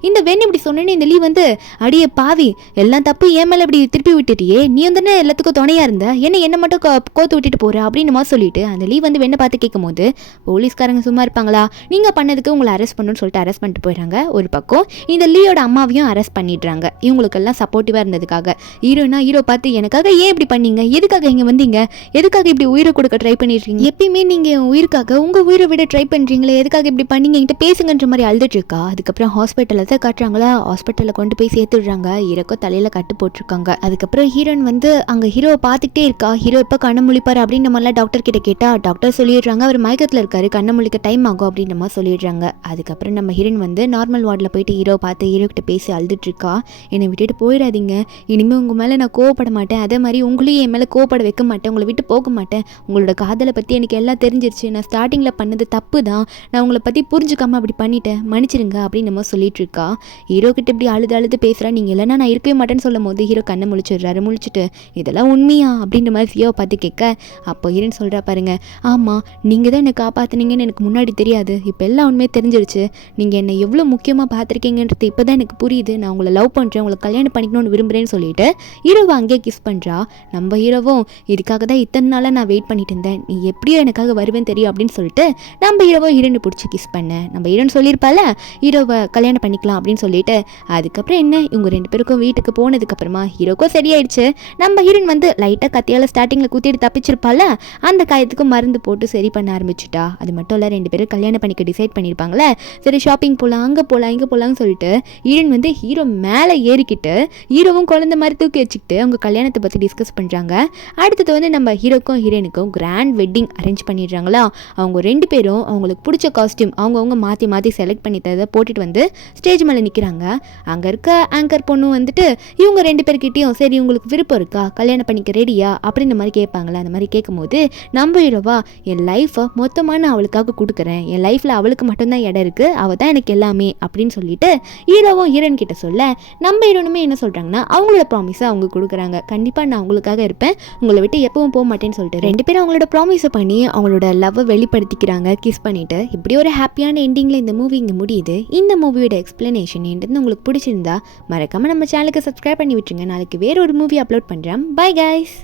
இந்த வெண் இப்படி சொன்னேன்னு இந்த லீ வந்து அடியே பாவி எல்லாம் தப்பு என் மேல இப்படி திருப்பி விட்டுட்டியே, நீ வந்து எல்லாத்துக்கும் துணையா இருந்த, என்ன மட்டும் கோத்து விட்டுட்டு போற அப்படின்னு மாதிரி சொல்லிட்டு அந்த லீ வந்து வெண்ணை பார்த்து கேட்கும் போது போலீஸ்காரங்க சும்மா இருப்பாங்க இருப்பாங்களா, நீங்கள் பண்ணதுக்கு உங்களை அரெஸ்ட் பண்ணணும்னு சொல்லிட்டு அரெஸ்ட் பண்ணிட்டு போயிடுறாங்க. ஒரு பக்கம் இந்த லீயோட அம்மாவையும் அரெஸ்ட் பண்ணிடுறாங்க, இவங்களுக்கெல்லாம் சப்போர்ட்டிவாக இருந்ததுக்காக. ஹீரோ பார்த்து எனக்காக ஏன் இப்படி பண்ணீங்க, எதுக்காக இங்கே வந்தீங்க, எதுக்காக இப்படி உயிரை கொடுக்க ட்ரை பண்ணிடுறீங்க, எப்பயுமே நீங்கள் உயிருக்காக உங்கள் உயிரை விட ட்ரை பண்ணுறீங்களே, எதுக்காக இப்படி பண்ணீங்க, என்கிட்ட பேசுங்கன்ற மாதிரி அழுதுட்டு இருக்கா. அதுக்கப்புறம் ஹாஸ்பிட்டலில் தான் காட்டுறாங்களா, ஹாஸ்பிட்டலில் கொண்டு போய் சேர்த்துடுறாங்க. ஹீரோக்கோ தலையில் கட்டு போட்டிருக்காங்க. அதுக்கப்புறம் ஹீரோயின் வந்து அங்கே ஹீரோவை பார்த்துக்கிட்டே இருக்கா. ஹீரோ எப்போ கண்ணை முழிப்பார் அப்படின்ற மாதிரிலாம் டாக்டர் கிட்ட கேட்டால் டாக்டர் சொல்லிடுறாங்க அவர் மயக்கத்தில் இருக்காரு, கண்ணை முழிக்க டைம் ஆகும் அப்படின்ற மாதிரி சொல்லிடுறாங்க. அதுக்கப்புறம் நம்ம ஹீரோயின் வந்து நார்மல் வார்டில் போயிட்டு ஹீரோ பார்த்து ஹீரோ கிட்ட பேசி அழுதுட்டு இருக்கா. என்னை விட்டுட்டு போயிடாதீங்க, இனிமேல் உங்கள் மேலே நான் கோவப்பட மாட்டேன், அதே மாதிரி உங்களையும் என் மேலே கோவப்பட வைக்க மாட்டேன், உங்களை விட்டு போக மாட்டேன், உங்களோட காதலை பற்றி எனக்கு எல்லாம் தெரிஞ்சிருச்சு, நான் ஸ்டார்டிங்கில் பண்ணது தப்பு தான், நான் உங்களை பற்றி புரிஞ்சுக்காம அப்படி பண்ணிட்டேன், மன்னிச்சிருங்க அப்படின்னு நம்ம சொல்லிட்டு இருக்கா. ஹீரோ கிட்ட இப்படி அழுது பேசுகிறா. நீங்கள் இல்லைன்னா நான் இருக்கவே மாட்டேன்னு சொல்லும் போது ஹீரோ கண்ணை முழிச்சிடுறாரு. முழிச்சிட்டு இதெல்லாம் உண்மையா அப்படின்ற மாதிரி சியோவை பார்த்து கேட்க, அப்போ ஹீரோன்னு சொல்கிறா பாருங்க, ஆமாம் நீங்கள் தான் என்னை காப்பாற்றுனீங்கன்னு எனக்கு முன்னாடி தெரியாது, இப்போ எல்லாம் உண்மையே தெரிஞ்சிருச்சு, நீங்கள் என்னை எவ்வளோ முக்கியமாக பார்த்துருக்கீங்கன்றது இப்போ தான் எனக்கு புரியுது, நான் உங்களை லவ் பண்ணுறேன், உங்களை கல்யாணம் பண்ணிக்கணும்னு விரும்புகிறேன்னு சொல்லிட்டு ஹீரோவை அங்கேயே கிஸ் பண்ணுறா. நம்ம ஹீரோவும் இதுக்காக தான் இத்தனை நாளாக நான் வெயிட் பண்ணிட்டு இருந்தேன், நீ எப்படியோ எனக்காக வருவேன்னு தெரியும் அப்படின்னு சொல்லிட்டு நம்ம ஹீரோவை ஹீரோனை பிடிச்சி கிஸ் பண்ண. நம்ம ஹீரோன்னு சொல்லியிருப்பால ஹீரோவை கல்யாணம் பண்ணிக்கலாம் அப்படின்னு சொல்லிட்டு. அதுக்கப்புறம் என்ன, இவங்க ரெண்டு பேருக்கும் வீட்டுக்கு போனதுக்கப்புறமா ஹீரோக்கும் சரியாயிடுச்சு. நம்ம ஹீரோயின் வந்து லைட்டாக கத்தியால் ஸ்டார்டிங்கில் குத்திட்டு தப்பிச்சிருப்பால, அந்த காயத்துக்கு மருந்து போட்டு சரி பண்ண ஆரம்பிச்சுட்டா. அது மட்டும் இல்லை, ரெண்டு பேரும் கல்யாணம் பண்ணிக்க டிசைட் பண்ணியிருப்பாங்களே, சரி ஷாப்பிங் போகலாம், அங்கே போகலாம், இங்கே போகலான்னு சொல்லிட்டு ஹீரோயின் வந்து ஹீரோ மேலே ஏறிக்கிட்டு ஹீரோவும் குழந்தை மாதிரி தூக்கி வச்சுக்கிட்டு அவங்க கல்யாணத்தை பற்றி டிஸ்கஸ் பண்ணுறாங்க. அடுத்தது வந்து நம்ம ஹீரோக்கும் ஹீரோயினுக்கும் கிராண்ட் வெட்டிங் அரேஞ்ச் பண்ணிடுறாங்களா. அவங்க ரெண்டு பேரும் அவங்களுக்கு பிடிச்ச காஸ்டியூம் அவங்கவுங்க மாற்றி செலக்ட் பண்ணி தரதை போட்டுட்டு வந்து ஸ்டேஜ் மேலே நிற்கிறாங்க. அங்கே இருக்க ஆங்கர் பொண்ணு வந்துட்டு இவங்க ரெண்டு பேர்கிட்டையும் சரி உங்களுக்கு விருப்பம் இருக்கா, கல்யாணம் பண்ணிக்க ரெடியா அப்படின்ற மாதிரி கேட்பாங்களா. அந்த மாதிரி கேட்கும்போது நம்ம ஹீரோவா என் லைஃப்பை மொத்தமாக நான் அவளுக்காக கொடுக்குறேன், என் லைஃப்பில் அவளுக்கு மட்டும்தான் இடம் இருக்குது, அவள் தான் எனக்கு எல்லாமே அப்படின்னு சொல்லிட்டு ஹீரோவும் ஹீரோயின் கிட்ட சொல்ல, நம்ம ஹீரோனுமே என்ன சொல்கிறாங்கன்னா அவங்களோட ப்ராமிஸை அவங்க கொடுக்குறாங்க, கண்டிப்பாக நான் அவங்களுக்காக இருப்பேன், உங்களை விட்டு எப்பவும் போக மாட்டேன்னு சொல்லிட்டு ரெண்டு பேரும் அவங்களோட ப்ராமிஸை பண்ணி அவங்களோட லவ்வை வெளிப்படுத்திக்கிறாங்க கிஸ் பண்ணிட்டு. இப்படி ஒரு ஹாப்பியான எண்டிங்கில் இந்த மூவி இங்கே முடியுது. இந்த மூவியோட எக்ஸ்பிளனேஷன் என்னன்னு உங்களுக்கு பிடிச்சிருந்தா மறக்காமல் நம்ம சேனலுக்கு சப்ஸ்கிரைப் பண்ணி விட்டுருங்க. நாளைக்கு வேற ஒரு மூவி அப்லோட் பண்ணுறேன். Bye guys.